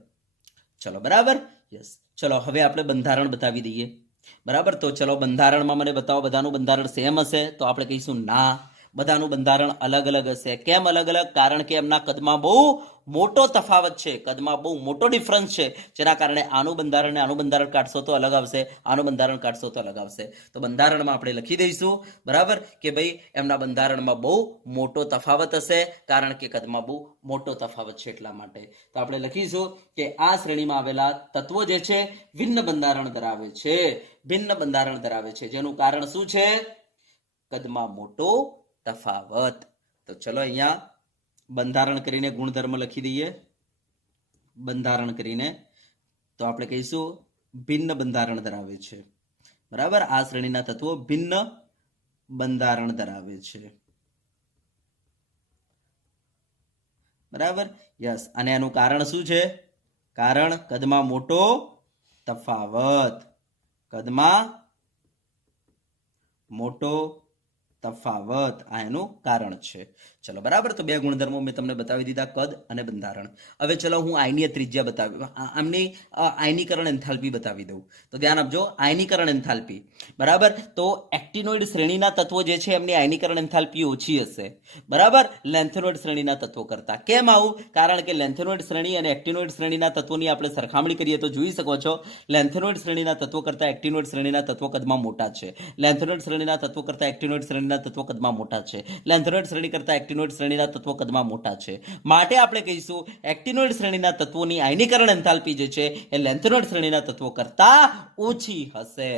ચલો બરાબર, યસ. ચલો હવે આપણે બંધારણ બતાવી દઈએ. બરાબર, તો ચલો બંધારણમાં મને બતાવો બધાનું બંધારણ સેમ હશે? તો આપણે કહીશું ના, બધાનું બંધારણ અલગ અલગ હશે. કેમ અલગ અલગ? કારણ કે એમના કદમાં બહુ મોટો તફાવત છે, કદમાં બહુ મોટો ડિફરન્સ છે, જેના કારણે આનું બંધારણ ને આનું બંધારણ કાઢશો તો અલગ આવશે, આનું બંધારણ કાઢશો તો અલગ આવશે. તો બંધારણમાં આપણે લખી દઈશું બરાબર કે ભાઈ એમના બંધારણમાં બહુ મોટો તફાવત હશે, કારણ કે કદમાં બહુ મોટો તફાવત છે એટલા માટે. તો આપણે લખીશું કે આ શ્રેણીમાં આવેલા તત્વો જે છે ભિન્ન બંધારણ ધરાવે છે, ભિન્ન બંધારણ ધરાવે છે, જેનું કારણ શું છે? કદમાં મોટો તફાવત. તો ચલો અહીંયા બંધારણ કરીને ગુણધર્મ લખી દઈએ. બંધારણ કરીને તો આપણે કહીશું ભિન્ન બંધારણ ધરાવે છે. બરાબર, આ શ્રેણીના તત્વો ભિન્ન બંધારણ ધરાવે છે. બરાબર, યસ. અને એનું કારણ શું છે? કારણ કદમાં મોટો તફાવત, કદમાં મોટો તફાવત આ એનું કારણ છે. ચલો બરાબર, તો બે ગુણધર્મો મેં તમને બતાવી દીધા, કદ અને બંધારણ. હવે ચલો હું આયનીય ત્રિજ્યા બતાવી, આમની આયનીકરણ એન્થાલ્પી બતાવી દઉં. તો ધ્યાન આપજો, આયનીકરણ એન્થાલ્પી. બરાબર, તો એક્ટિનોઇડ શ્રેણીના તત્વો જે છે એમની આયનીકરણ એન્થાલ્પી ઓછી હશે, બરાબર, લેન્થેનોઇડ શ્રેણીના તત્વો કરતા. કેમ આવું? કારણ કે લેન્થેનોઇડ શ્રેણી અને એક્ટિનોઇડ શ્રેણીના તત્વોની આપણે સરખામણી કરીએ તો જોઈ શકો છો લેન્થેનોઇડ શ્રેણીના તત્વો કરતા એક્ટિનોઇડ શ્રેણીના તત્વો કદમાં મોટા છે. લેન્થેનોઇડ શ્રેણીના તત્વો કરતા એક્ટિનોઇડ શ્રેણીના તત્વો કદમાં મોટા છે. લેન્થેનોઇડ શ્રેણી કરતા એક્ટિનોઇડ શ્રેણીના તત્વો કદમાં મોટા છે. માટે આપણે કહીશું એક્ટિનોઇડ શ્રેણીના તત્વોની આયનીકરણ એન્થાલ્પી જે છે એ લેન્થેનોઇડ શ્રેણીના તત્વો કરતા ઓછી હશે.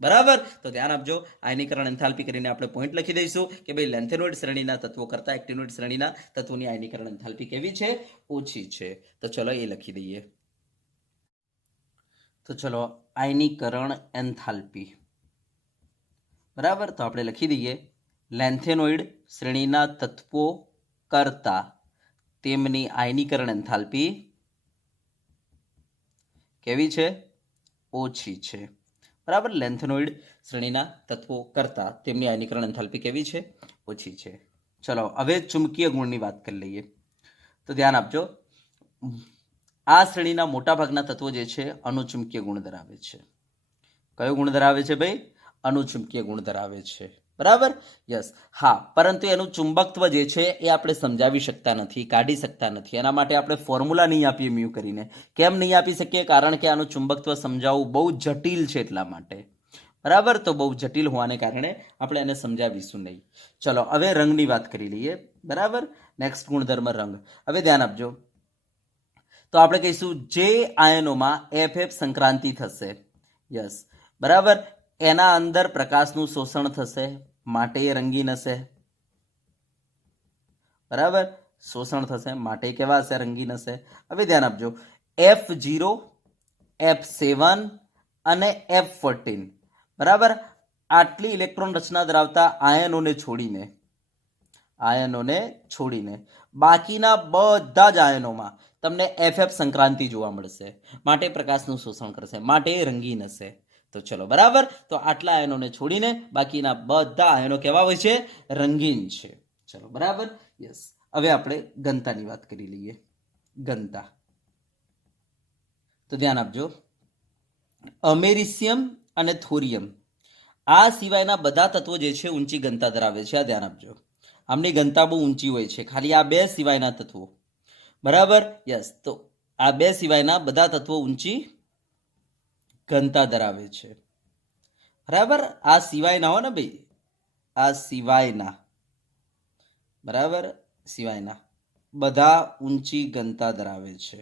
બરાબર, તો ધ્યાન આપજો, આયનીકરણ એન્થાલ્પી કરીને આપણે પોઈન્ટ લખી દઈશું કે ભાઈ લેન્થેનોઇડ શ્રેણીના તત્વો કરતા એક્ટિનોઇડ શ્રેણીના તત્વોની આયનીકરણ એન્થાલ્પી કેવી છે? ઓછી છે. તો ચલો એ લખી દઈએ. તો ચલો આયનીકરણ એન્થાલ્પી. બરાબર, તો આપણે લખી દઈએ લેન્થેનોઇડ શ્રેણીના તત્વો કરતા તેમની આયનીકરણ એન્થાલ્પી કેવી છે? ઓછી છે. બરાબર, લેન્થેનોઇડ શ્રેણીના તત્વો કરતા તેમની આયનીકરણ એન્થાલ્પી કેવી છે? ઓછી છે. ચલો હવે ચુંબકીય ગુણની વાત કરી લઈએ. તો ધ્યાન આપજો, આ શ્રેણીના મોટા ભાગના તત્વો જે છે અનુચુંબકીય ગુણ ધરાવે છે. કયો ગુણ ધરાવે છે ભાઈ? અનુચુંબકીય ગુણ ધરાવે છે. બરાબર, યસ. હા, પરંતુ એનું ચુંબકત્વ જે છે એ આપણે સમજાવી શકતા નથી, કાઢી શકતા નથી. એના માટે આપણે ફોર્મ્યુલા નહીં આપીએ મ્યુ કરીને. કેમ નહીં આપી શકીએ? કારણ કે આનું ચુંબકત્વ સમજાવવું બહુ જટિલ છે એટલા માટે. બરાબર, તો બહુ જટિલ હોવાને કારણે આપણે એને સમજાવીશું નહીં. ચલો હવે રંગની વાત કરી લઈએ. બરાબર, નેક્સ્ટ ગુણધર્મ રંગ. હવે ધ્યાન આપજો, તો આપણે કહીશું જે આયનોમાં FF સંક્રાંતિ થશે, યસ, બરાબર, એના અંદર પ્રકાશનું શોષણ થશે, માટે એ રંગીન હશે. બરાબર, શોષણ થશે માટે કેવા હશે? રંગીન હશે. હવે ધ્યાન આપજો, F0, F7 અને F14, બરાબર, આટલી ઇલેક્ટ્રોન રચના ધરાવતા આયનોને છોડીને બાકીના બધા જ આયનોમાં તમને FF સંક્રાંતિ જોવા મળશે, માટે પ્રકાશનું શોષણ કરશે, માટે રંગીન હશે. તો ચલો બરાબર, તો આટલા આયનોને છોડીને બાકીના બધા આયનો કેવા હોય છે? રંગીન છે. ચલો બરાબર, યસ. હવે આપણે ઘનતાની વાત કરી લઈએ. ઘનતા, તો ધ્યાન આપજો, અમેરિશિયમ અને થોરિયમ આ સિવાયના બધા તત્વો જે છે ઊંચી ઘનતા ધરાવે છે. આ ધ્યાન આપજો, આમની ઘનતા બહુ ઊંચી હોય છે, ખાલી આ બે સિવાયના તત્વો. બરાબર, યસ. તો આ બે સિવાયના બધા તત્વો ઊંચી ઘનતા ધરાવે છે. બરાબર, આ સિવાયના હો ને ભાઈ, આ સિવાયના, બરાબર, સિવાયના બધા ઊંચી ઘનતા ધરાવે છે.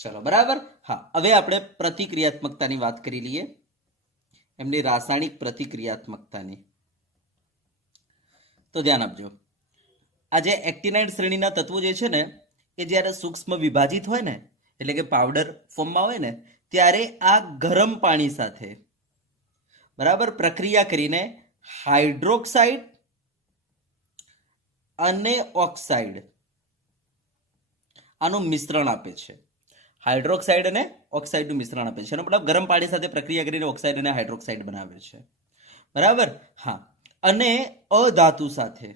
ચલો બરાબર. હા, હવે આપણે પ્રતિક્રિયાત્મકતાની વાત કરી લઈએ, એમની રાસાયણિક પ્રતિક્રિયાત્મકતાની. તો ધ્યાન આપજો, આ જે એક્ટિનાઇડ શ્રેણીના તત્વો જે છે ને એ જ્યારે સૂક્ષ્મ વિભાજિત હોય ને, એટલે કે પાવડર ફોર્મમાં હોય ને, ત્યારે આ ગરમ પાણી સાથે બરાબર પ્રક્રિયા કરીને હાઇડ્રોક્સાઇડ અને ઓક્સાઇડ આનું મિશ્રણ આપે છે. હાઇડ્રોક્સાઇડ અને ઓક્સાઇડનું મિશ્રણ આપે છે, મતલબ ગરમ પાણી સાથે પ્રક્રિયા કરીને ઓક્સાઇડ અને હાઇડ્રોક્સાઇડ બનાવે છે, બરાબર. હા, અને અધાતુ સાથે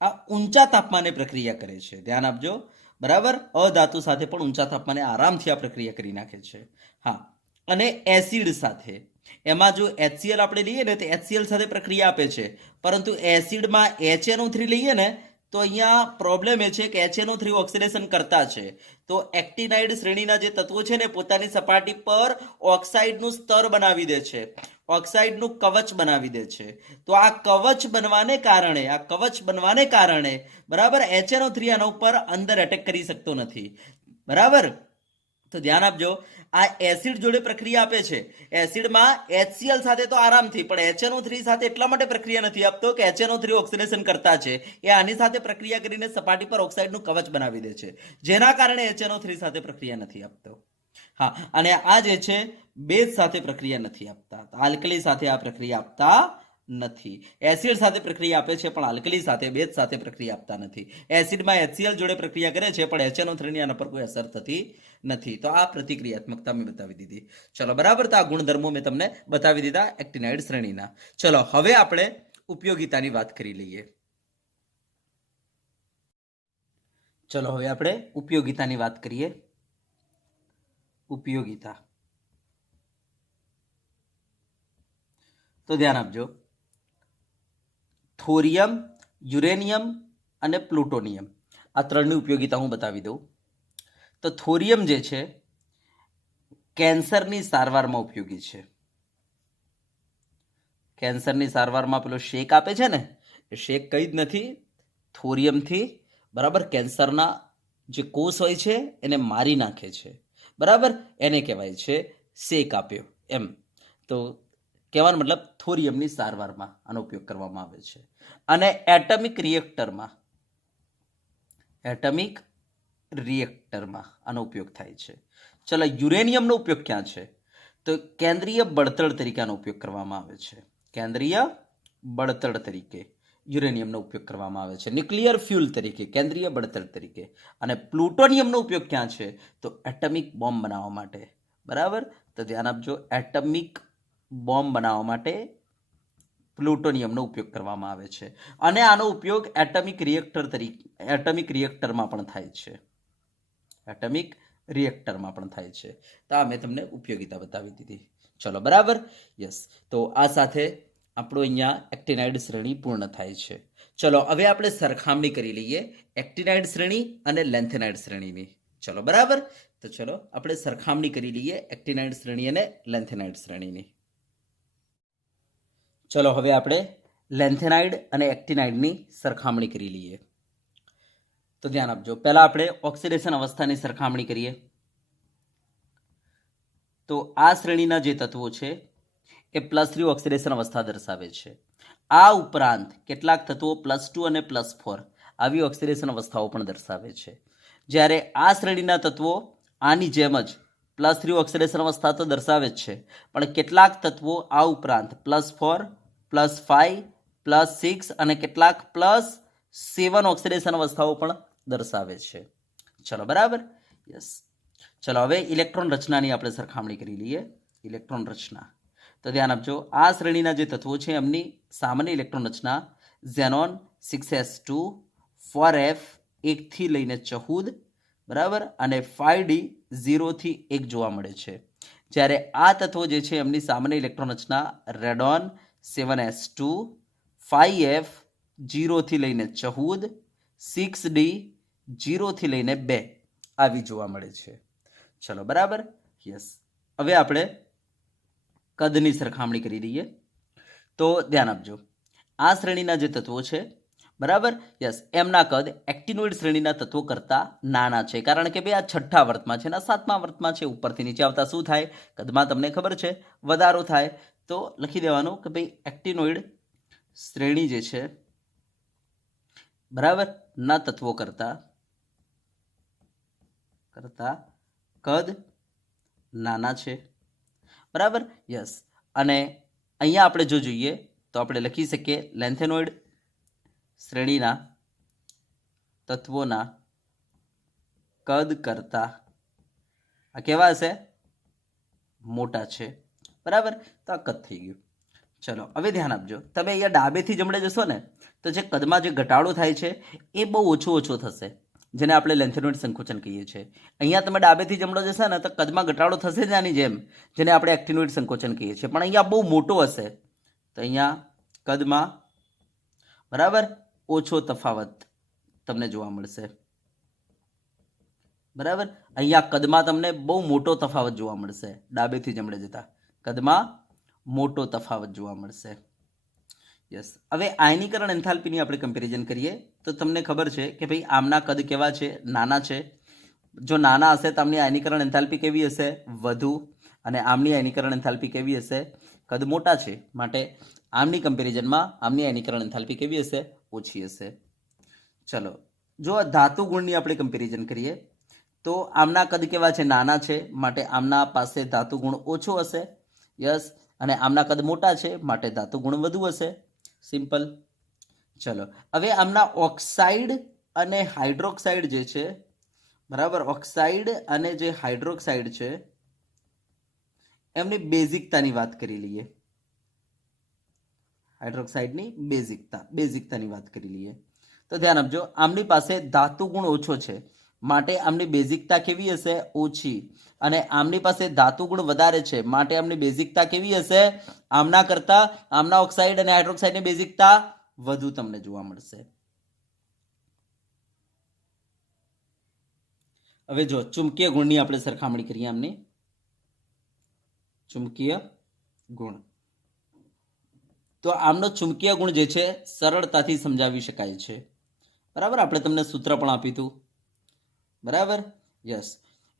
આ ઊંચા તાપમાને પ્રક્રિયા કરે છે, ધ્યાન આપજો, બરાબર. અધાતુ સાથે પણ ઊંચા તાપમાને આરામથી આ પ્રક્રિયા કરી નાખે છે. હા, અને એસિડ સાથે, એમાં જો HCl આપણે લઈએ ને તો HCl સાથે પ્રક્રિયા આપે છે, પરંતુ એસિડમાં HNO3 લઈએ ને તો અહીંયા પ્રોબ્લેમ એ છે કે HNO3 ઓક્સિડેશન કરતા છે, તો એક્ટિનાઇડ શ્રેણીના જે તત્વો છે ને પોતાની સપાટી પર ઓક્સાઇડનું સ્તર બનાવી દે છે, ઓક્સાઇડનું કવચ બનાવી દે છે. તો આ કવચ બનવાને કારણે બરાબર HNO3 આના ઉપર અંદર એટેક કરી શકતો નથી, બરાબર. તો ધ્યાન આપજો, આ એસિડ જોડે પ્રક્રિયા આપે છે, એસિડમાં HCl સાથે તો આરામથી, પણ HNO3 સાથે એટલા માટે પ્રક્રિયા નથી આપતો કે HNO3 ઓક્સિડેશન કરતા છે, એ આની સાથે પ્રક્રિયા કરીને સપાટી પર ઓક્સાઇડનું કવચ બનાવી દે છે, જેના કારણે HNO3 સાથે પ્રક્રિયા નથી આપતો. હા, અને આ જે છે બેઝ સાથે પ્રક્રિયા નથી આપતા, આલ્કલી સાથે આ પ્રક્રિયા આપતા નથી. એસિડ સાથે પ્રક્રિયા આપે છે પણ આલ્કલી સાથે, બેઝ સાથે પ્રક્રિયા આપતા નથી. એસિડમાં HCl જોડે પ્રક્રિયા કરે છે પણ HNO3 ની આના પર કોઈ અસર થતી નથી. તો આ પ્રતિક્રિયાત્મકતા મેં બતાવી દીધી. ચલો, બરાબર. તો આ ગુણધર્મો મેં તમને બતાવી દીધા એક્ટિનાઇડ શ્રેણીના. ચલો, હવે આપણે ઉપયોગિતાની વાત કરી લઈએ. ચલો, હવે આપણે ઉપયોગિતાની વાત કરીએ. ઉપયોગિતા, તો ધ્યાન આપજો, થોરિયમ, યુરેનિયમ અને પ્લુટોનિયમ આ ત્રણની ઉપયોગિતા હું બતાવી દઉં. તો થોરિયમ જે છે કેન્સરની સારવારમાં ઉપયોગી છે. કેન્સરની સારવારમાં પેલો શેક આપે છે ને, એ શેક કઈ જ નથી, થોરિયમથી, બરાબર, કેન્સરના જે કોષ હોય છે એને મારી નાખે છે, બરાબર. એને કહેવાય છે શેક આપ્યો, એમ. તો કહેવાનો મતલબ થોરિયમની સારવારમાં આનો ઉપયોગ કરવામાં આવે છે. અને એટમિક રિએક્ટરમાં આનો ઉપયોગ થાય છે. ચલો, યુરેનિયમનો ઉપયોગ ક્યાં છે? તો કેન્દ્રીય બળતણ તરીકે આનો ઉપયોગ કરવામાં આવે છે. કેન્દ્રીય બળતણ તરીકે યુરેનિયમનો ઉપયોગ કરવામાં આવે છે, ન્યુક્લિયર ફ્યુલ તરીકે, કેન્દ્રીય બળતણ તરીકે. અને પ્લુટોનિયમનો ઉપયોગ ક્યાં છે? તો એટમિક બોમ્બ બનાવવા માટે, બરાબર. તો ધ્યાન આપજો, એટમિક બોમ્બ બનાવવા માટે પ્લુટોનિયમનો ઉપયોગ કરવામાં આવે છે. અને આનો ઉપયોગ એટમિક રિએક્ટરમાં પણ થાય છે. એટમિક રિએક્ટરમાં પણ થાય છે. તો આ મેં તમને ઉપયોગિતા બતાવી દીધી. ચલો, બરાબર. યસ. તો આ સાથે આપણો અહીંયા એક્ટિનાઇડ શ્રેણી પૂર્ણ થાય છે. ચલો, હવે આપણે સરખામણી કરી લઈએ એક્ટિનાઇડ શ્રેણી અને લેન્થેનાઇડ શ્રેણીની. ચલો, બરાબર. તો ચલો આપણે સરખામણી કરી લઈએ એક્ટિનાઇડ શ્રેણી અને લેન્થેનાઇડ શ્રેણીની. ચલો, હવે આપણે લેન્થેનાઇડ અને એક્ટિનાઇડની સરખામણી કરી લઈએ. તો ધ્યાન આપજો, પહેલા આપણે ઓક્સિડેશન અવસ્થાની સરખામણી કરીએ. તો આ શ્રેણીના જે તત્વો છે એ +3 ઓક્સિડેશન અવસ્થા દર્શાવે છે. આ ઉપરાંત કેટલાક તત્વો +2 અને +4 આવી ઓક્સિડેશન અવસ્થાઓ પણ દર્શાવે છે. જ્યારે આ શ્રેણીના તત્વો આની જેમ જ +3 ઓક્સિડેશન અવસ્થા તો દર્શાવે જ છે, પણ કેટલાક તત્વો આ ઉપરાંત +4, +5, +6 અને કેટલાક +7 ઓક્સિડેશન અવસ્થાઓ પણ દર્શાવે છે. ચલો, બરાબર. યસ. ચલો, હવે ઇલેક્ટ્રોન રચનાની આપણે સરખામણી કરી લઈએ. ઇલેક્ટ્રોન રચના, તો ધ્યાન આપજો, આ શ્રેણીના જે તત્વો છે એમની સામાન્ય ઇલેક્ટ્રોન રચના ઝેનોન 6s2 4f 1 થી લઈને 14, બરાબર, અને 5d 0 થી 1 જોવા મળે છે. જ્યારે આ તત્વો જે છે એમની સામાન્ય ઇલેક્ટ્રોન રચના રેડોન 7s2 5f 0 થી લઈને 14, 6d 0 થી લઈને 2 આવી જોવા મળે છે. ચલો, બરાબર. યસ. હવે આપણે કદની સરખામણી કરી દઈએ. તો ધ્યાન આપજો, આ શ્રેણીના જે તત્વો છે, બરાબર, યસ, એમના કદ એક્ટિનોઇડ શ્રેણીના તત્વો કરતા નાના છે, કારણ કે ભાઈ આ 6થા વર્તમાં છે ને 7મા વર્તમાં છે. ઉપરથી નીચે આવતા શું થાય? કદમાં તમને ખબર છે, વધારો થાય. તો લખી દેવાનું કે ભાઈ એક્ટિનોઇડ શ્રેણી જે છે, બરાબર, ના તત્વો કરતા કદ નાના છે, બરાબર. યસ. અને અહીંયા આપણે જો જોઈએ તો આપણે લખી શકીએ લેન્થેનોઇડ શ્રેણીના તત્વોના કદ કરતા આ કેવા હશે? મોટા છે, બરાબર. તો આ કદ થઈ ગયું. ચલો હવે ધ્યાન આપજો, તમે અહીંયા ડાબેથી જમણે જશો ને તો જે કદમાં જે ઘટાડો થાય છે એ બહુ ઓછો થશે, જેને આપણે લેન્થેનોઇડ સંકોચન કહીએ છીએ. અહીંયા તમે ડાબેથી જમણો જશો ને તો કદમાં ઘટાડો થશે જ આની જેમ, જેને આપણે એક્ટિનોઇડ સંકોચન કહીએ છીએ. પણ અહીંયા બહુ મોટો હશે તો અહીંયા કદમાં બરાબર ઓછો તફાવત તમને જોવા મળશે. બરાબર, અહીંયા કદમાં તમને બહુ મોટો તફાવત જોવા મળશે. ડાબેથી જમણે જતા કદમાં મોટો તફાવત જોવા મળશે. યસ. હવે આયનીકરણ એન્થાલ્પીની આપણે કમ્પેરિઝન કરીએ તો તમને ખબર છે કે ભાઈ આમના કદ કેવા છે? નાના છે. જો નાના હશે તો આમની આયનીકરણ એન્થાલ્પી કેવી હશે? વધુ. અને આમની આયનીકરણ એન્થાલ્પી કેવી હશે? કદ મોટા છે માટે આમની કમ્પેરિઝનમાં આમની આયનીકરણ એન્થાલ્પી કેવી હશે? ઓછી હશે. ચલો, જો ધાતુ ગુણની આપણે કમ્પેરિઝન કરીએ તો આમના કદ કેવા છે? નાના છે માટે આમના પાસે ધાતુ ગુણ ઓછો હશે. યસ. અને આમના કદ મોટા છે માટે ધાતુ ગુણ વધુ હશે. સિમ્પલ. ચલો હવે આમના ઓક્સાઇડ અને હાઇડ્રોક્સાઇડ જે છે, બરાબર, ઓક્સાઇડ અને જે હાઇડ્રોક્સાઇડ છે એમની બેઝિકતાની વાત કરી લઈએ. હાઇડ્રોક્સાઇડની બેઝિકતાની વાત કરી લઈએ તો ધ્યાન આપજો, આમની પાસે ધાતુ ગુણ ઓછો છે માટે આમની બેઝિકતા કેવી હશે? ઓછી. અને આમની પાસે ધાતુ ગુણ વધારે છે માટે આમની બેઝિકતા કેવી હશે? આમના કરતા આમના ઓક્સાઇડ અને હાઇડ્રોક્સાઇડની બેઝિકતા વધુ તમને જોવા મળશે. હવે જો ચુંબકીય ગુણની આપણે સરખામણી કરીએ. આમની ચુંબકીય ગુણ, તો આમનો ચુંબકીય ગુણ જે છે સરળતાથી સમજાવી શકાય છે. બરાબર, આપણે તમને સૂત્ર પણ આપ્યું હતું. બરાબર, યસ,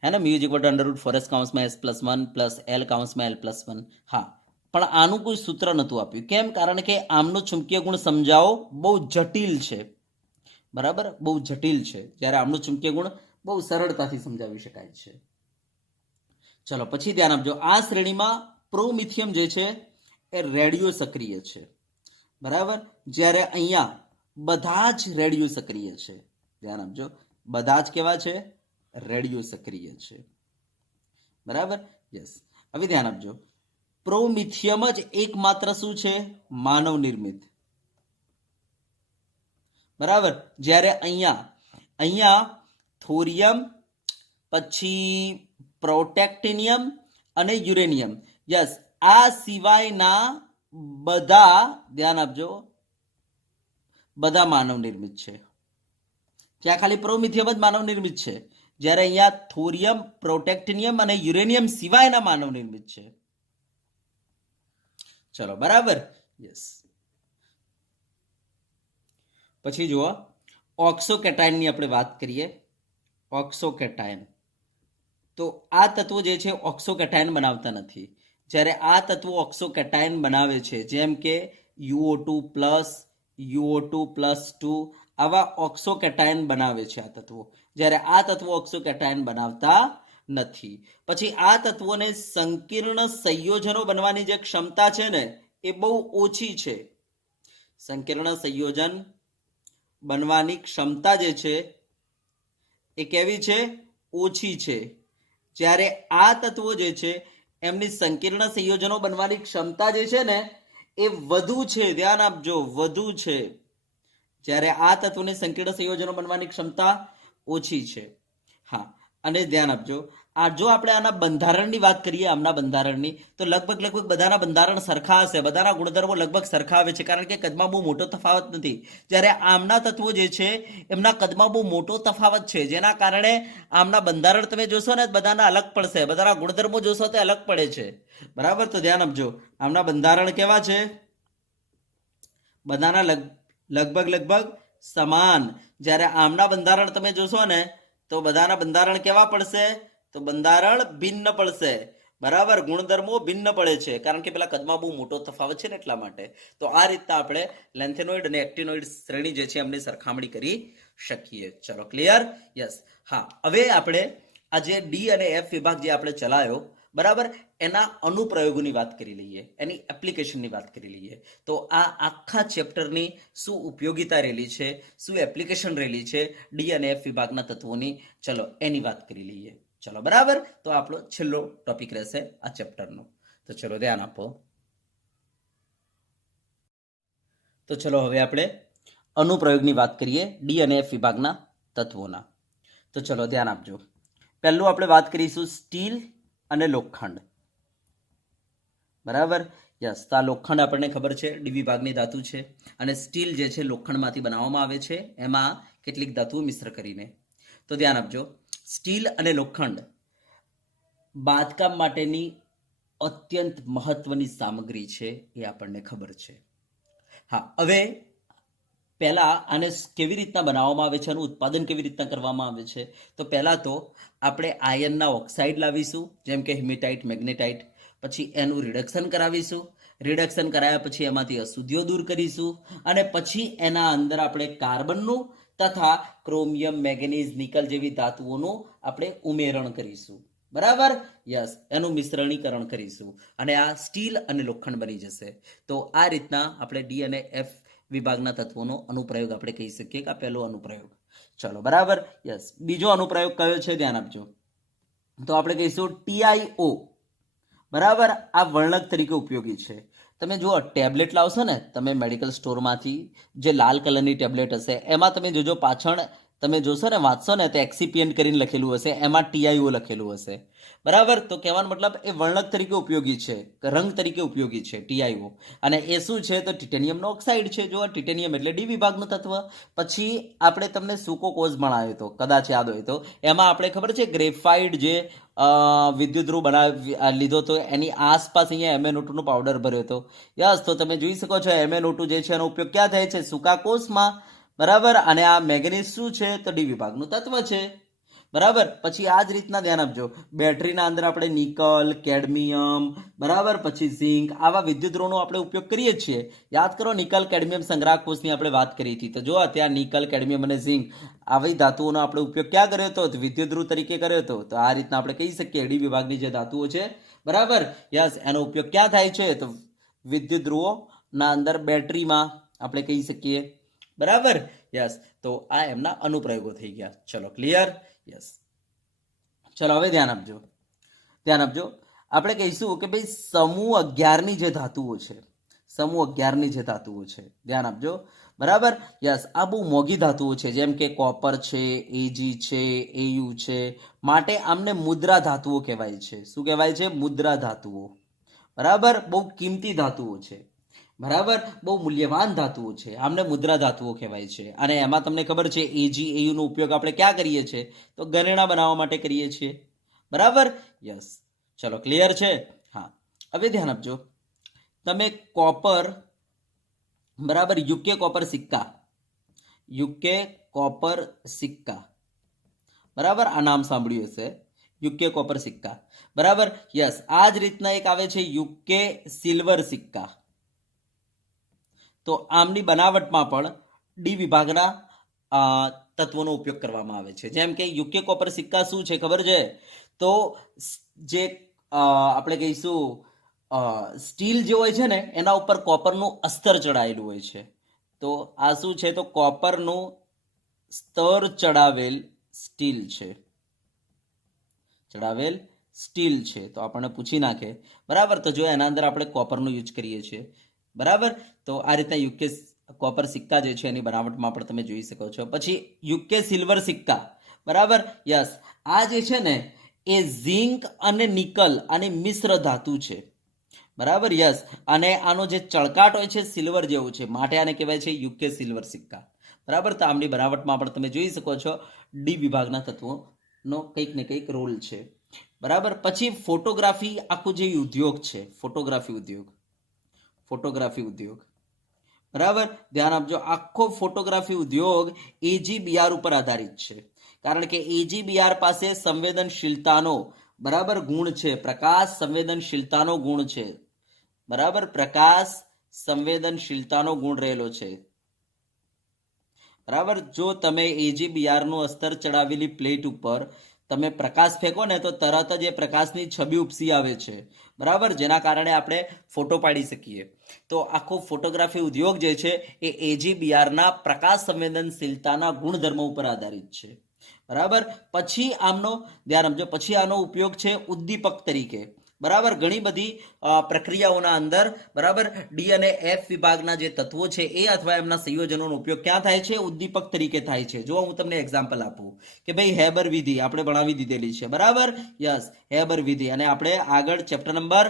હે ને, mu equal to under root 4s કાઉન્સમાં s+1 plus l કાઉન્સમાં l+1. હા, પણ આનું કોઈ સૂત્ર નહોતું આપ્યું. કેમ? કારણ કે આમનો ચુંબકીય ગુણ સમજાવો બહુ જટિલ છે. બરાબર, બહુ જટિલ છે, જ્યારે આમનો ચુંબકીય ગુણ બહુ સરળતાથી સમજાવી શકાય છે. ચલો પછી ધ્યાન આપજો, આ શ્રેણીમાં પ્રોમિથિયમ જે છે એ રેડિયો સક્રિય છે. બરાબર, જ્યારે અહીંયા બધા જ રેડિયો સક્રિય છે. ધ્યાન આપજો, બધા જ કેવા છે? રેડિયો સક્રિય છે. બરાબર, યસ. હવે ધ્યાન આપજો, પ્રોમિથિયમ જ એકમાત્ર શું છે? માનવ નિર્મિત. બરાબર, જ્યારે અહીંયા થોરિયમ, પછી પ્રોટેક્ટિનિયમ અને યુરેનિયમ, યસ, આ સિવાયના બધા, ધ્યાન આપજો, બધા માનવ નિર્મિત છે. ત્યાં ખાલી પ્રોમિથિયમ જ માનવ નિર્મિત છે, જ્યારે અહીંયા થોરિયમ, પ્રોટેક્ટિનિયમ અને યુરેનિયમ સિવાયના માનવ નિર્મિત છે. ચલો, બરાબર, યસ. પછી જુઓ, ઓક્સોકેટાયનની આપણે વાત કરીએ. ઓક્સોકેટાયન, તો આ તત્વો જે છે ઓક્સોકેટાયન બનાવતા નથી. જ્યારે આ તત્વો ઓક્સોકેટાયન બનાવે છે, જેમ કે UO2+, આવા ઓક્સોકેટાયન બનાવે છે આ તત્વો, જ્યારે આ તત્વો ઓક્સોકેટાયન બનાવતા નથી. પછી આ તત્વોને સંકીર્ણ સંયોજનો બનવાની જે ક્ષમતા છે ને એ બહુ ઓછી છે. સંકીર્ણ સંયોજન બનવાની ક્ષમતા જે છે એ કેવી છે? ઓછી છે. જ્યારે આ તત્વો જે છે એમની સંકીર્ણ સંયોજનો બનવાની ક્ષમતા જે છે ને એ વધુ છે. ધ્યાન આપજો, વધુ છે. જ્યારે આ તત્વોની સંકીર્ણ સંયોજનો બનવાની ક્ષમતા ઓછી છે. હા, અને ધ્યાન આપજો, આ જો આપણે આના બંધારણની વાત કરીએ, આમના બંધારણની, તો લગભગ બધાના બંધારણ સરખા હશે, બધાના ગુણધર્મો લગભગ સરખા આવે છે, કારણ કે કદમાં બહુ મોટો તફાવત નથી. જ્યારે આમના તત્વો જે છે એમના કદમાં બહુ મોટો તફાવત છે, જેના કારણે આમના બંધારણ તમે જોશો ને બધાના અલગ પડશે, બધાના ગુણધર્મો જોશો તો અલગ પડે છે. બરાબર, તો ધ્યાન આપજો, આમના બંધારણ કેવા છે? બધાના લગભગ સમાન. જ્યારે આમના બંધારણ તમે જોશો ને તો બધાના બંધારણ કેવા પડશે? તો બંધારણ ભિન્ન પડશે. બરાબર, ગુણધર્મો ભિન્ન પડે છે, કારણ કે પેલા કદમાં બહુ મોટો તફાવત છે ને એટલા માટે. તો આ રીતના આપણે લેન્થેનોઇડ અને એક્ટિનોઇડ શ્રેણી જે છે એમની સરખામણી કરી શકીએ. ચલો, ક્લિયર? યસ. હા, હવે આપણે આ જે ડી અને એફ વિભાગ જે આપણે ચલાયો, બરાબર, એના અનુપ્રયોગોની વાત કરી લઈએ, એની એપ્લિકેશનની વાત કરી લઈએ. તો આ આખા ચેપ્ટરની શું ઉપયોગિતા રહેલી છે, શું એપ્લિકેશન રહેલી છે ડી અને એફ વિભાગના તત્વોની, ચલો એની વાત કરી લઈએ. ચલો બરાબર, તો આપણો છેલ્લો ટોપિક રહેશે આ ચેપ્ટરનો. તો ચલો ધ્યાન આપો. તો ચલો હવે આપણે અનુપ્રયોગની વાત કરીએ ડી અને એફ વિભાગના તત્વોના. તો ચલો ધ્યાન આપજો. પહેલું આપણે વાત કરીશું સ્ટીલ અને લોખંડ. બરાબર, યસ. તો આ લોખંડ આપણને ખબર છે ડી વિભાગની ધાતુ છે, અને સ્ટીલ જે છે લોખંડમાંથી બનાવવામાં આવે છે, એમાં કેટલીક ધાતુઓ મિશ્ર કરીને. તો ધ્યાન આપજો, સ્ટીલ અને લોખંડ બાંધકામ માટેની અત્યંત મહત્વની સામગ્રી છે, એ આપણને ખબર છે. હા, હવે પહેલા આને કેવી રીતના બનાવવામાં આવે છે, આનું ઉત્પાદન કેવી રીતના કરવામાં આવે છે. તો પહેલા તો આપણે આયર્નના ઓક્સાઇડ લાવીશું, જેમ કે હિમેટાઇટ, મેગ્નેટાઇટ. પછી એનું રિડક્શન કરાવીશું. રિડક્શન કરાયા પછી એમાંથી અશુદ્ધિઓ દૂર કરીશું, અને પછી એના અંદર આપણે કાર્બનનું તથા ક્રોમિયમ, મેંગેનીઝ, નિકલ જેવી ધાતુઓનું આપણે ઉમેરણ કરીશું. બરાબર, યસ. એનું મિશ્રણીકરણ કરીશું, અને આ સ્ટીલ અને લોખંડ બની જશે. તો આ રીતના આપણે ડી અને એફ વિભાગના તત્વોનો અનુપ્રયોગ આપણે કહી શકીએ કે આ પહેલો અનુપ્રયોગ. ચલો બરાબર, યસ. બીજો અનુપ્રયોગ કયો છે ધ્યાન આપજો. તો આપણે કહીશું TiO. બરાબર, આ વર્ણક તરીકે ઉપયોગી છે. તમે જુઓ, ટેબ્લેટ લાવશો ને તમે મેડિકલ સ્ટોરમાંથી, જે લાલ કલરની ટેબ્લેટ હશે, એમાં તમે જોજો પાછળ તમે જોશો ને, વાંચશો ને, તો એક્સિપિયન્ટ કરીને લખેલું હશે, એમાં TiO લખેલું હશે. બરાબર, તો કહેવાનો મતલબ એ વર્ણક તરીકે ઉપયોગી છે, રંગ તરીકે ઉપયોગી છે TiO. અને એ શું છે? તો ટિટેનિયમનો ઓક્સાઇડ છે. જો ટિટેનિયમ એટલે ડી વિભાગનું તત્વ. પછી આપણે તમને સૂકો કોઝ ભણાવ્યો હતો, કદાચ યાદ હોય તો. એમાં આપણે ખબર છે ગ્રેફાઇટ જે વિદ્યુત ધ્રુવ લીધો હતો, એની આસપાસ અહીંયા MnO2 નો પાવડર ભર્યો હતો. યસ, તો તમે જોઈ શકો છો MnO2 જે છે એનો ઉપયોગ ક્યાં થાય છે? સૂકા કોષમાં. બરાબર, અને આ મેંગેનીઝ શું છે? તો ડી વિભાગનું તત્વ છે. બરાબર, પછી આ જ રીતના ધ્યાન આપજો, બેટરીના અંદર આપણે નિકલ, કેડમિયમ, બરાબર, પછી ઝિંક, આવા વિદ્યુત ધ્રુવનો આપણે ઉપયોગ કરીએ છીએ. યાદ કરો, નિકલ, કેડમિયમ સંગ્રાહક કોષની આપણે વાત કરી હતી. તો જો ત્યાં નિકલ, કેડમિયમ અને ઝિંક આવી ધાતુઓનો આપણે ઉપયોગ ક્યાં કર્યો હતો? તો વિદ્યુત ધ્રુવ તરીકે કર્યો હતો. તો આ રીતના આપણે કહી શકીએ ડી વિભાગની જે ધાતુઓ છે, બરાબર, યસ, એનો ઉપયોગ ક્યાં થાય છે? તો વિદ્યુત ધ્રુવોના અંદર, બેટરીમાં આપણે કહી શકીએ. બરાબર, યસ. તો આ એમના અનુપ્રયોગો થઈ ગયા. ચલો, ક્લિયર? યસ. ચલો હવે ધ્યાન આપજો. ધ્યાન આપજો, આપણે કહીશું કે ભાઈ સમૂહ 11ની જે ધાતુઓ છે, સમૂહ 11ની જે ધાતુઓ છે, ધ્યાન આપજો. બરાબર, યસ. આ બહુ મોંઘી ધાતુઓ છે, જેમ કે કોપર છે, Ag છે, Au છે. માટે આમને મુદ્રા ધાતુઓ કહેવાય છે. શું કહેવાય છે? મુદ્રા ધાતુઓ. બરાબર, બહુ કિંમતી ધાતુઓ છે. બરાબર, બહુ મૂલ્યવાન ધાતુઓ છે, આમને મુદ્રા ધાતુઓ કહેવાય છે. અને એમાં તમને ખબર છે Ag, Au નો ઉપયોગ આપણે ક્યાં કરીએ છીએ? તો ઘરેણાં બનાવવા માટે કરીએ છીએ. બરાબર, યસ. ચલો, ક્લિયર છે? હા, હવે ધ્યાન આપજો. તમે કોપર, બરાબર, યુકે કોપર સિક્કા, યુકે કોપર સિક્કા, બરાબર, આ નામ સાંભળ્યું હશે, યુકે કોપર સિક્કા. બરાબર, યસ. આ જ રીતના એક આવે છે યુકે સિલ્વર સિક્કા. તો આમની બનાવટમાં પણ ડી વિભાગના તત્વોનો ઉપયોગ કરવામાં આવે છે. જેમ કે યુકે કોપર સિક્કા શું છે ખબર છે? તો જે આપણે કહીશું સ્ટીલ જે હોય છે ને, એના ઉપર કોપરનું અસ્તર ચડાયેલું હોય છે. તો આ શું છે? તો કોપરનું સ્તર ચડાવેલ સ્ટીલ છે, ચડાવેલ સ્ટીલ છે. તો આપણને પૂછી નાખે, બરાબર, તો જો એના અંદર આપણે કોપરનો યુઝ કરીએ છીએ. બરાબર, તો આ રીતના યુકે કોપર સિક્કા જે છે એની બનાવટમાં પણ તમે જોઈ શકો છો. પછી યુકે સિલ્વર સિક્કા, બરાબર, યસ. આ જે છે ને એ ઝિંક અને નિકલ આની મિશ્ર ધાતુ છે. બરાબર, યસ. અને આનો જે ચળકાટ હોય છે સિલ્વર જેવું છે, માટે આને કહેવાય છે યુકે સિલ્વર સિક્કા. બરાબર, તો આમની બનાવટમાં પણ તમે જોઈ શકો છો ડી વિભાગના તત્વોનો કંઈક ને કંઈક રોલ છે. બરાબર, પછી ફોટોગ્રાફી આખું જે ઉદ્યોગ છે, ફોટોગ્રાફી ઉદ્યોગ, ફોટોગ્રાફી ઉદ્યોગ, બરાબર, ધ્યાન આપજો. આખો ફોટોગ્રાફી ઉદ્યોગ AGBR ઉપર આધારિત છે. કારણ કે AGBR પાસે સંવેદનશીલતાનો, બરાબર, ગુણ છે, પ્રકાશ સંવેદનશીલતાનો ગુણ છે. બરાબર, પ્રકાશ સંવેદનશીલતાનો ગુણ રહેલો છે. બરાબર, જો તમે AGBR નું અસ્તર ચડાવેલી પ્લેટ ઉપર તમે પ્રકાશ ફેંકો ને, તો તરત જ એ પ્રકાશની છબી ઉપસી આવે છે. બરાબર, જેના કારણે આપણે ફોટો પાડી શકીએ. તો આખો ફોટોગ્રાફી ઉદ્યોગ જે છે એ AGBR ના પ્રકાશ સંવેદનશીલતાના ગુણધર્મો ઉપર આધારિત છે. બરાબર. પછી આમનો ધ્યાન આપજો, પછી આનો ઉપયોગ છે ઉદ્દીપક તરીકે. બરાબર. ઘણી બધી પ્રક્રિયાઓના અંદર બરાબર ડી અને એફ વિભાગના જે તત્વો છે એ અથવા એમના સંયોજનોનો ઉપયોગ ક્યાં થાય છે? ઉદ્દીપક તરીકે થાય છે. જો હું તમને એક્ઝામ્પલ આપું કે ભાઈ હેબર વિધિ આપણે ભણાવી દીધેલી છે. બરાબર. યસ, હેબર વિધિ. અને આપણે આગળ ચેપ્ટર નંબર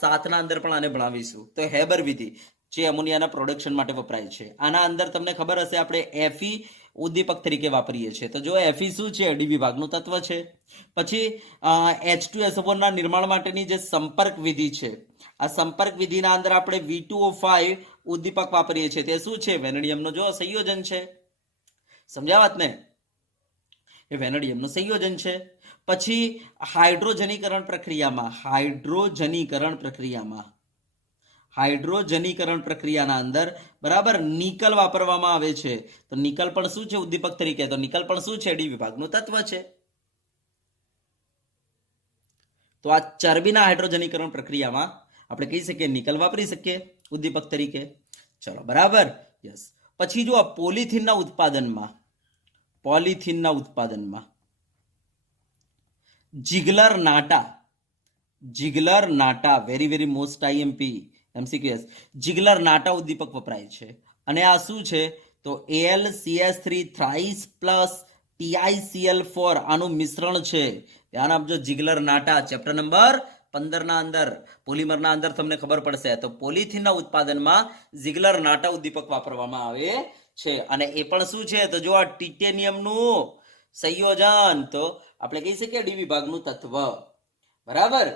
7 અંદર પણ આને ભણાવીશું. તો હેબર વિધિ જે એમોનિયાના પ્રોડક્શન માટે વપરાય છે, આના અંદર તમને ખબર હશે આપણે એફી ઉદ્દીપક તરીકે વાપરીએ છીએ. તો જો એફી શું છે? ડી વિભાગનું તત્વ છે. પછી H2SO4 ના નિર્માણ માટેની જે સંપર્ક વિધિ છે, આ સંપર્ક વિધિના અંદર આપણે V2O5 ઉદ્દીપક વાપરીએ છીએ. તે શું છે? વેનેડિયમનું જો સંયોજન છે. સમજ્યા વાત ને? એ વેનેડિયમનું સંયોજન છે. પછી હાઇડ્રોજનીકરણ પ્રક્રિયાના અંદર બરાબર નિકલ વાપરવામાં આવે છે. તો નિકલ પણ શું છે? ઉદ્દીપક તરીકે. તો નિકલ પણ શું છે? ડી વિભાગનું તત્વ છે. તો આ ચરબીના હાઇડ્રોજનીકરણ પ્રક્રિયામાં આપણે કહી શકીએ નિકલ વાપરી શકીએ ઉદ્દીપક તરીકે. ચલો, બરાબર. યસ. પછી જો પોલિથીનના ઉત્પાદનમાં Ziegler Natta very very most IMP MCQS Ziegler Natta ઉદ્દીપક વપરાય છે. અને આ શું છે? તો AlCH3 થ્રાઇસ પ્લસ TiCl4 આનું મિશ્રણ છે. ધ્યાન આપજો. જિગલર નાટા ચેપ્ટર નંબર 15 ના અંદર પોલિમરના અંદર તમને ખબર પડશે. તો પોલિથીનના ઉત્પાદનમાં જિગલર નાટા ઉદ્દીપક વાપરવામાં આવે છે. અને એ પણ શું છે? તો જો આ ટિટેનિયમનું સંયોજન, તો આપણે કહી શકીએ ડી વિભાગનું તત્વ. બરાબર.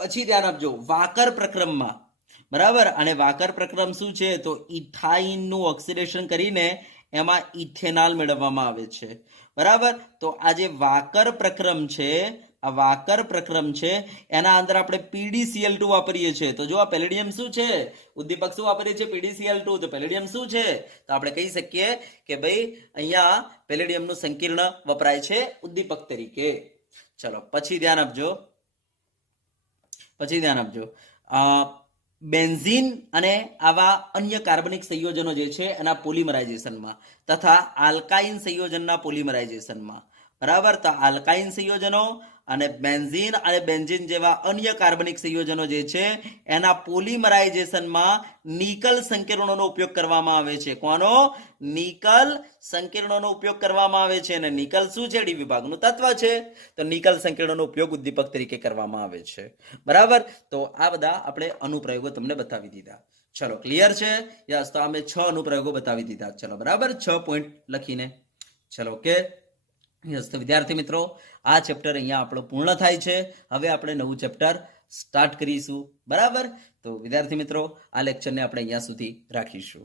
પછી ધ્યાન આપજો વાકર પ્રક્રમમાં. બરાબર. અને વાકર પ્રક્રમ શું છે? તો ઇથાઇનનું ઓક્સિડેશન કરીને એમાં ઇથેનોલ મેળવવામાં આવે છે. બરાબર. તો આ જે વાકર પ્રક્રમ છે એના અંદર આપણે PDCl2 વાપરીએ છીએ. તો જો આ પેલેડિયમ શું છે? ઉદ્દીપક શું વાપરીએ છીએ? PDCl2. તો પેલેડિયમ શું છે? તો આપણે કહી શકીએ કે ભાઈ અહીંયા પેલેડિયમનું સંકીર્ણ વપરાય છે ઉદ્દીપક તરીકે. ચલો, પછી ધ્યાન આપજો બેન્ઝીન અને આવા અન્ય કાર્બનિક સંયોજનો જે છે એના પોલિમરાઇઝેશનમાં તથા આલ્કાઇન સંયોજનના પોલિમરાઇઝેશનમાં. બરાબર. તો આલ્કાઇન સંયોજનો અને બેન્ઝીન જેવા અન્ય કાર્બનિક સંયોજનો જે છે એના પોલિમરાઇઝેશનમાં નિકલ સંકીર્ણોનો ઉપયોગ કરવામાં આવે છે. કોનો? નિકલ સંકીર્ણોનો ઉપયોગ કરવામાં આવે છે. અને નિકલ શું છે? ડી વિભાગનું તત્વ છે. તો નિકલ સંકીર્ણોનો ઉપયોગ ઉદ્દીપક તરીકે કરવામાં આવે છે. બરાબર. તો આ બધા આપણે અનુપ્રયોગો તમને બતાવી દીધા. ચલો, ક્લિયર છે? યસ. તો અમે 6 અનુપ્રયોગો બતાવી દીધા. ચલો, બરાબર. 6 પોઈન્ટ લખીને. ચલો, ઓકે. યસ. તો વિદ્યાર્થી મિત્રો, આ ચેપ્ટર અહીંયા આપણો પૂર્ણ થાય છે. હવે આપણે નવું ચેપ્ટર સ્ટાર્ટ કરીશું. બરાબર. તો વિદ્યાર્થી મિત્રો, આ લેક્ચરને આપણે અહીંયા સુધી રાખીશું.